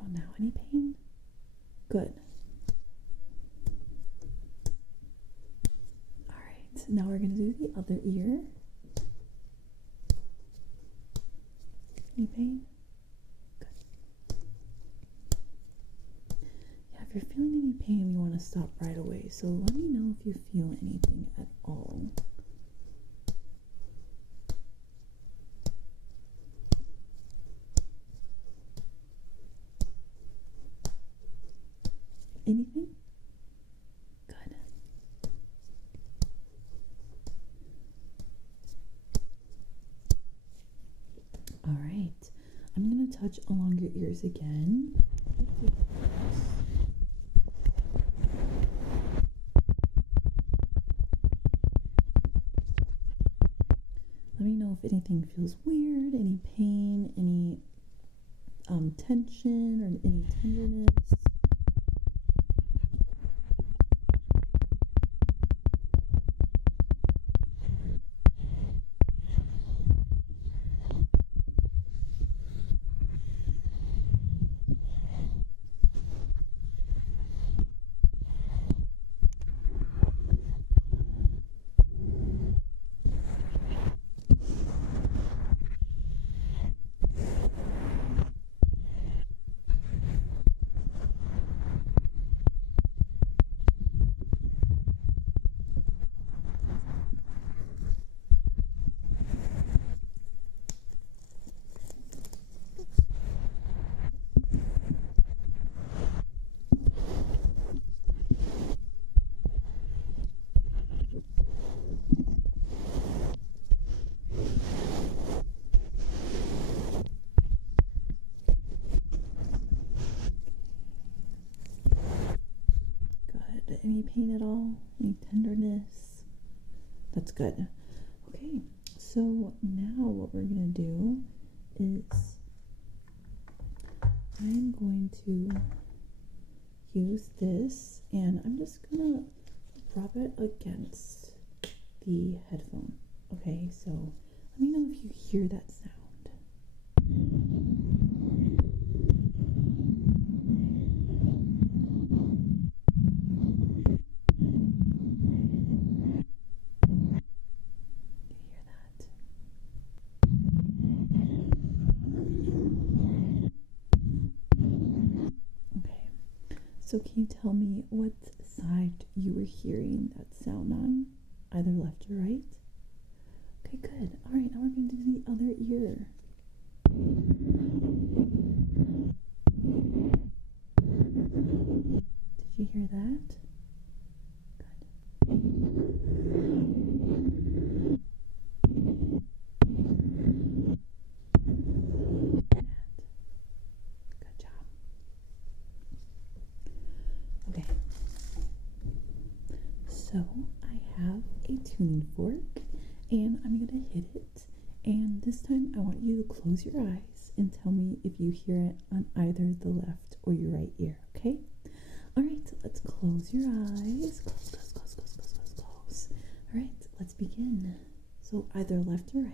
Now, any pain? Good. All right, now we're going to do the other ear. Any pain? Good. Yeah, if you're feeling any pain, we want to stop right away. So let me know if you feel anything at all. Anything? Good. All right. I'm going to touch along your ears again. Let me know if anything feels weird, any pain, any tension, or any tenderness. Any pain at all? Any tenderness? That's good. Okay, so now what we're going to do is I'm going to use this, and I'm just going to rub it against the headphone. Okay, so let me know if you hear that sound. So can you tell me what side you were hearing that sound on? Either left or right? Okay, good. All right, now we're going to do the other ear. Did you hear that? Good. So I have a tuning fork and I'm gonna hit it. And this time I want you to close your eyes and tell me if you hear it on either the left or your right ear, okay? All right, let's close your eyes. Close, close, close, close, close, close, close. All right, let's begin. So either left or right.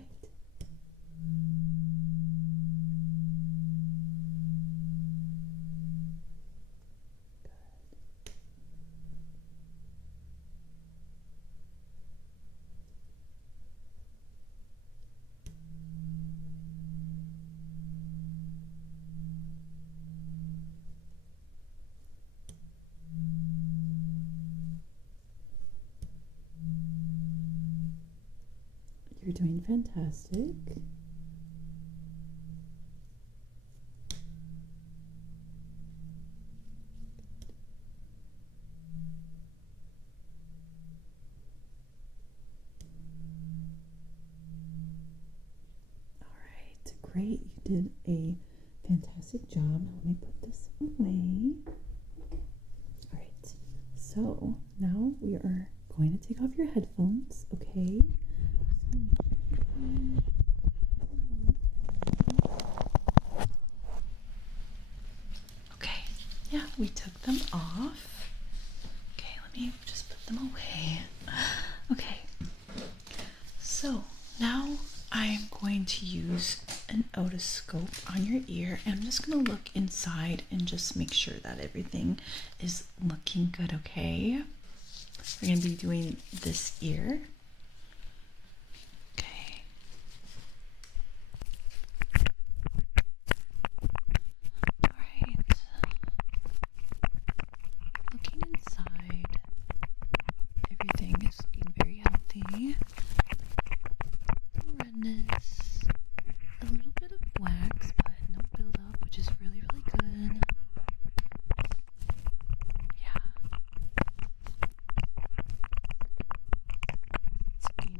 You're doing fantastic. All right, great. You did a fantastic job. Now let me put this away. All right, so now we are going to take off your headphones, okay? Okay, yeah, we took them off. Okay, let me just put them away. Okay, so now I'm going to use an otoscope on your ear, and I'm just going to look inside and just make sure that everything is looking good, okay? We're going to be doing this ear. Okay. All right. Looking inside, everything is looking very healthy. Redness, a little bit of wax, but no buildup, which is really, really good. Yeah. It's looking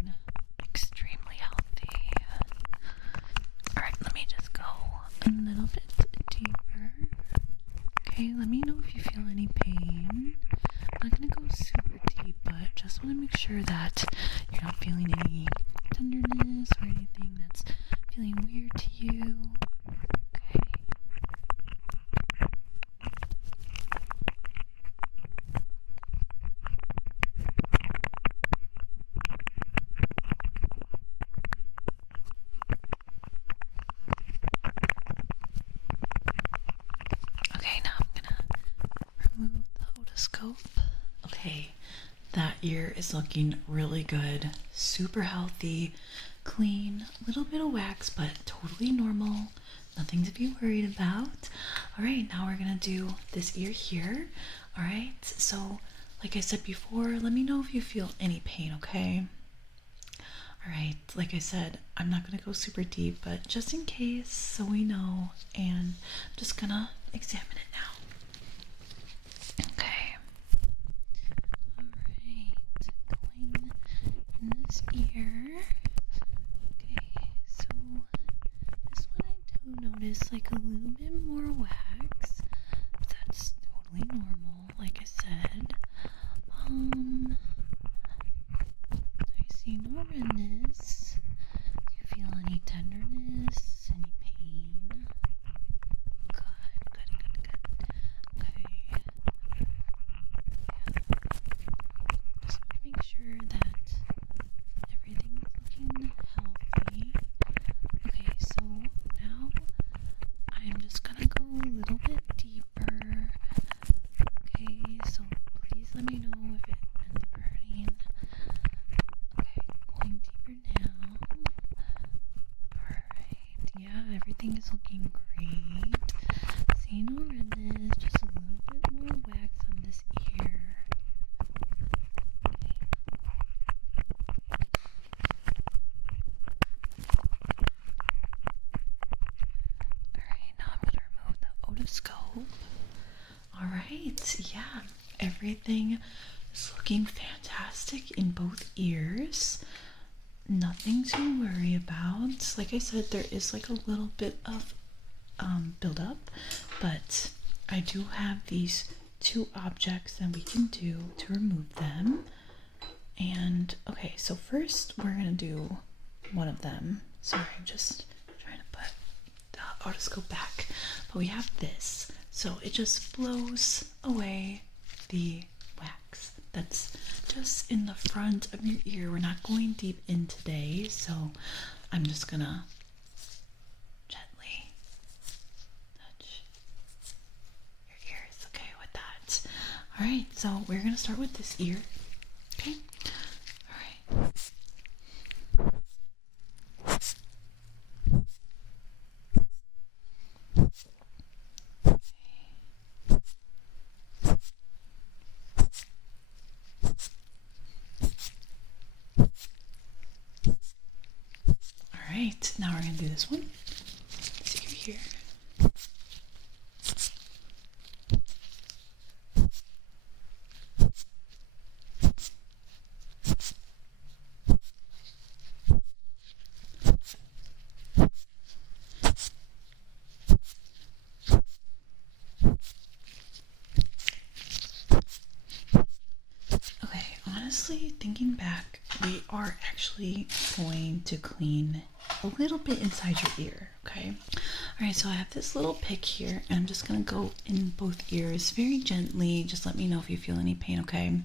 extremely healthy. Alright, let me just go a little bit deeper. Okay, let me know if you feel any pain. I'm not gonna go super deep, but just want to make sure that you're not feeling any tenderness or anything that's feeling weird to you. Okay. Okay, now I'm gonna remove the otoscope. Okay, that ear is looking really good, super healthy, clean, a little bit of wax, but totally normal, nothing to be worried about. All right, now we're gonna do this ear here. All right, so like I said before, let me know if you feel any pain, okay? All right, like I said, I'm not gonna go super deep, but just in case, so we know, and I'm just gonna examine it now. Okay. Going in this ear. Okay, so this one I do notice like a little bit more wax. That's totally normal, like I said. I see no redness. Do you feel any tenderness? Any pain? Good. Okay. Just want to make sure that everything is looking healthy. Okay, so now I'm just gonna go a little bit deeper. Okay, so please let me know if it ends up hurting. Okay, going deeper now. Alright, yeah, everything is looking great. See no redness, just a little bit more wax on this ear. Alright, now I'm going to remove the otoscope. Alright, yeah, everything is looking fantastic in both ears. Nothing to worry about. Like I said, there is like a little bit of buildup, but I do have these two objects that we can do to remove them. And okay, so first we're gonna do one of them. Sorry, I'm just trying to put the otoscope back. But we have this, so it just blows away the wax that's just in the front of your ear. We're not going deep in today, so I'm just gonna gently touch your ears, okay, with that. All right, so we're gonna start with this ear, okay? All right. All right, now we're gonna do this one. This ear here. Okay, honestly, thinking back, we are actually going to clean a little bit inside your ear, okay? All right, so I have this little pick here, and I'm just gonna go in both ears very gently. Just let me know if you feel any pain, okay?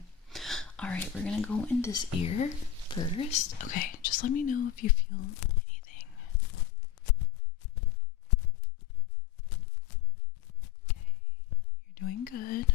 All right, we're gonna go in this ear first. Okay, just let me know if you feel anything. Okay, you're doing good.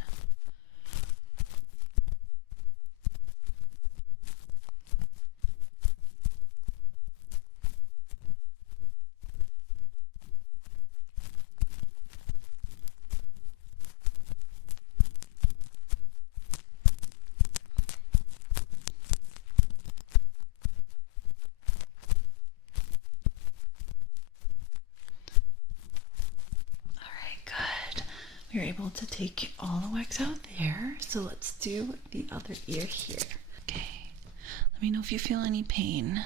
Good. We were able to take all the wax out there. So let's do the other ear here. Okay. Let me know if you feel any pain.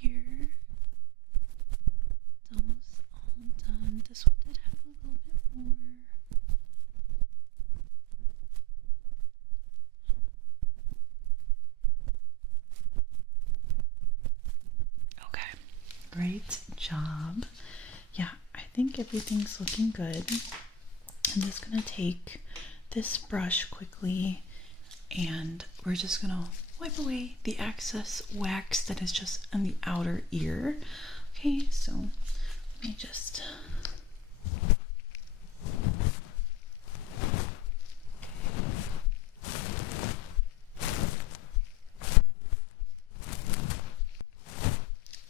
Here. It's almost all done. This one did have a little bit more. Okay, great job. Yeah, I think everything's looking good. I'm just gonna take this brush quickly and we're just gonna wipe away the excess wax that is just on the outer ear. Okay, so let me just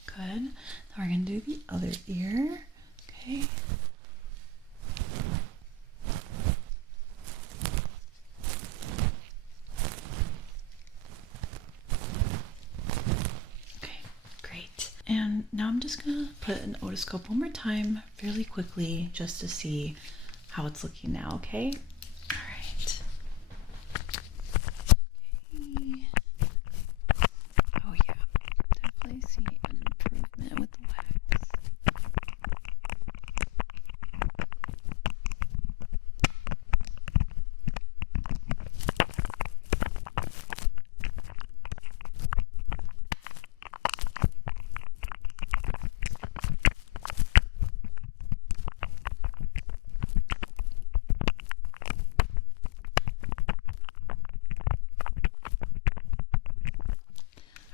good. Now we're gonna do the other ear. Okay. And now I'm just gonna put an otoscope one more time fairly quickly just to see how it's looking now, okay? All right. Okay. Oh yeah, definitely see an improvement with the wax.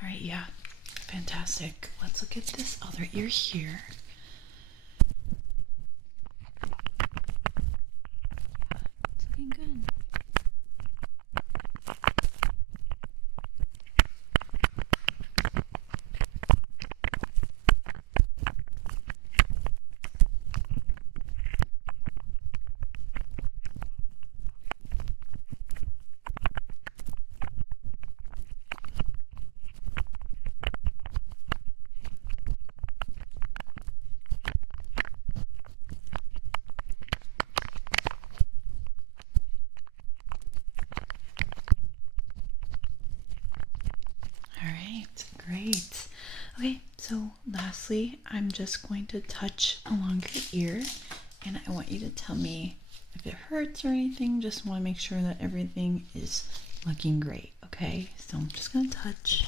All right, yeah, fantastic. Let's look at this other ear here. It's looking good. right, great. Okay, so lastly, I'm just going to touch along your ear, and I want you to tell me if it hurts or anything. Just want to make sure that everything is looking great, okay? So I'm just going to touch.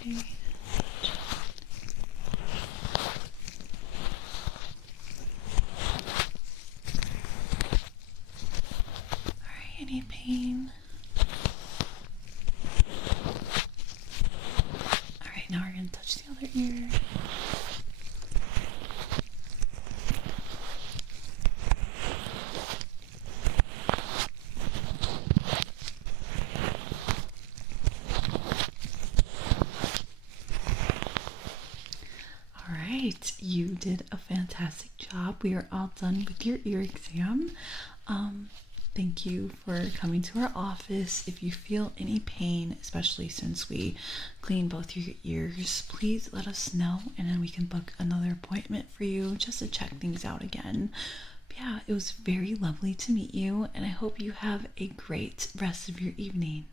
Okay. All right, any pain? All right, now we're going to touch the other ear. All right, you did a fantastic job. We are all done with your ear exam. Thank you for coming to our office. If you feel any pain, especially since we clean both your ears, please let us know, and then we can book another appointment for you just to check things out again. But yeah, it was very lovely to meet you, and I hope you have a great rest of your evening.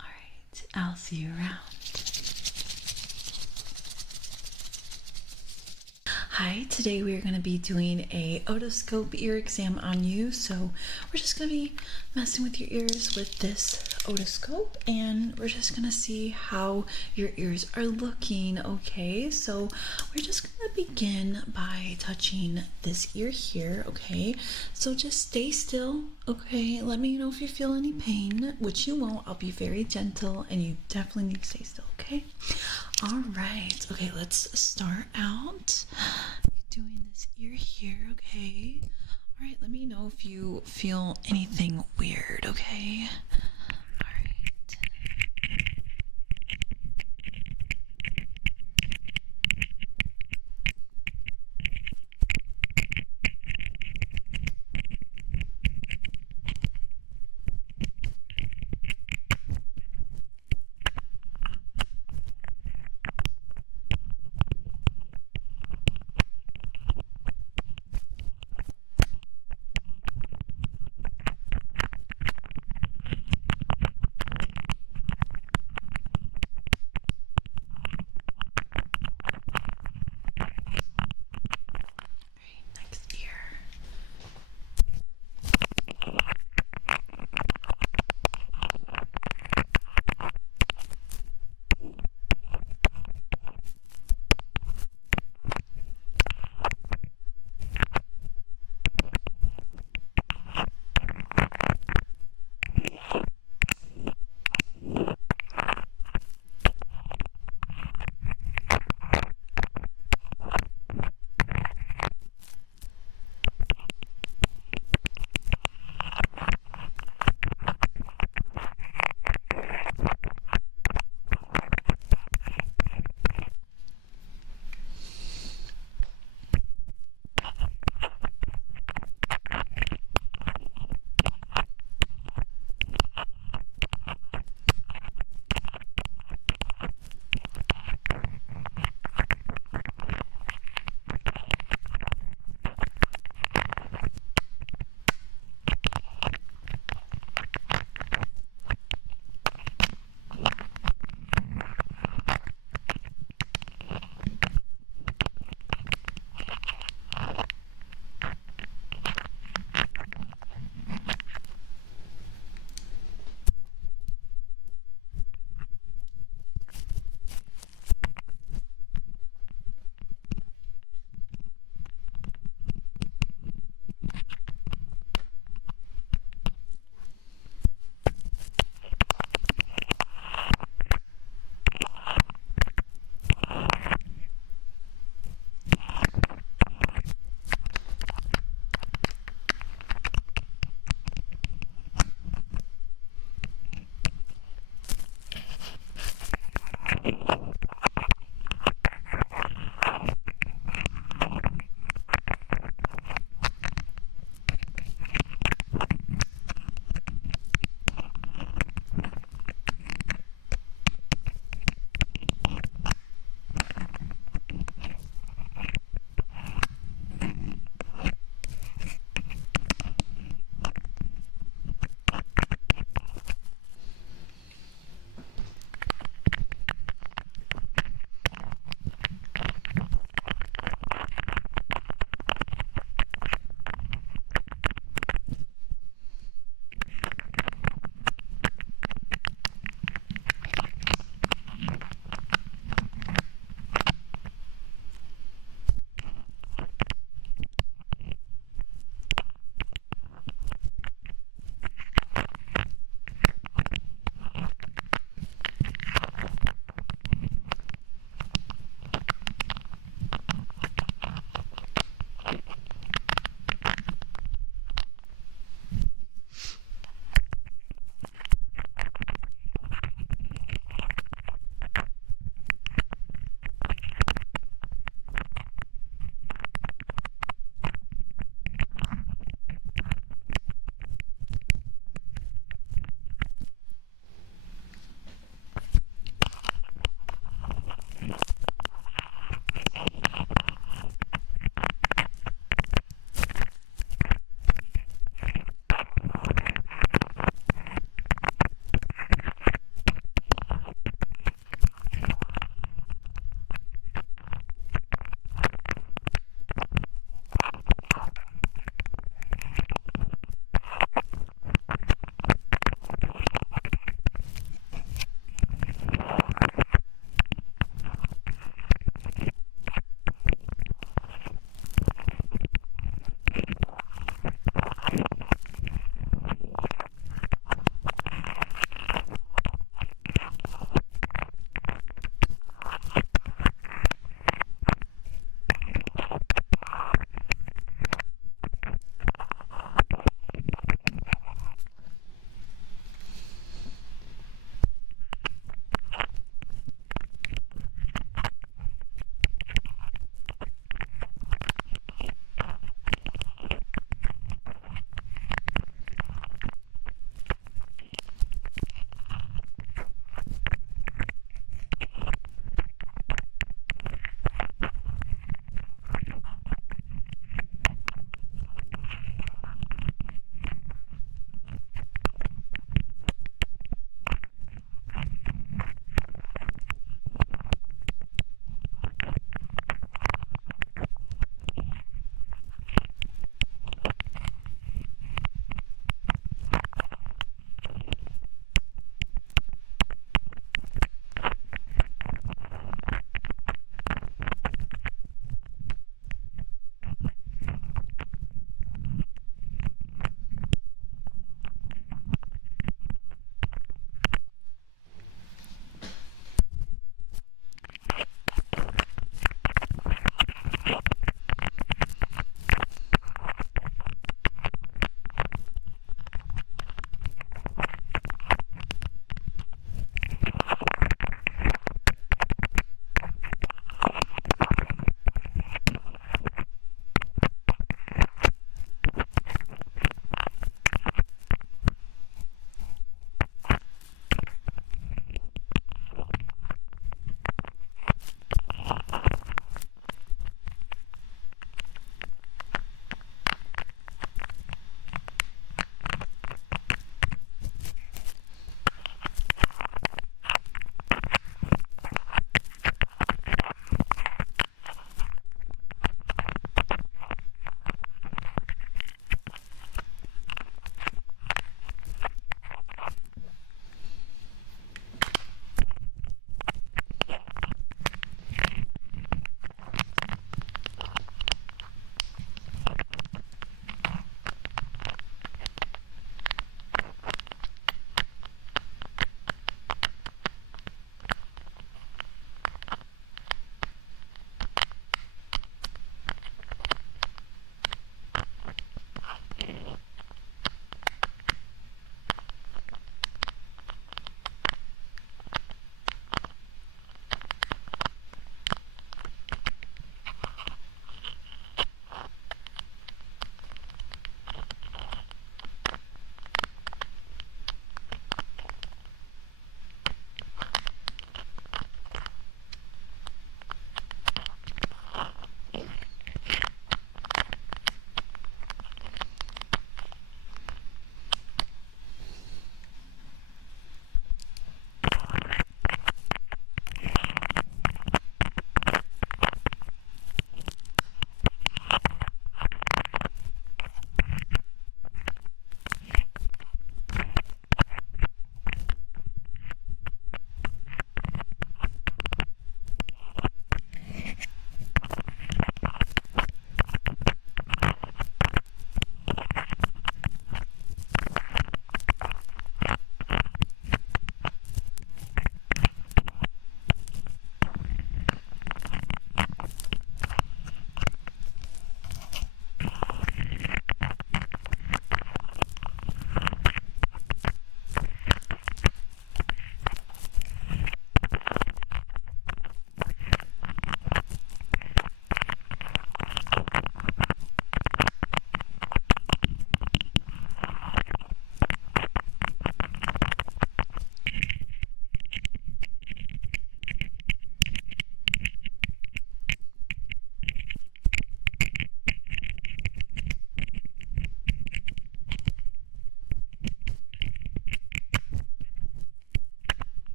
All right, I'll see you around. Hi, today we are going to be doing a otoscope ear exam on you. So we're just going to be messing with your ears with this otoscope, and we're just going to see how your ears are looking. Okay, so we're just going to begin by touching this ear here. Okay, so just stay still. Okay, let me know if you feel any pain, which you won't. I'll be very gentle, and you definitely need to stay still. Okay. All right. Okay, let's start out doing this ear here. Okay. All right, let me know if you feel anything weird. Okay. All right.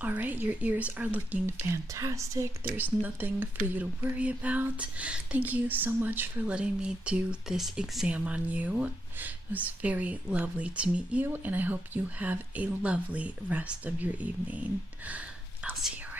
All right, your ears are looking fantastic. There's nothing for you to worry about. Thank you so much for letting me do this exam on you. It was very lovely to meet you, and I hope you have a lovely rest of your evening. I'll see you around.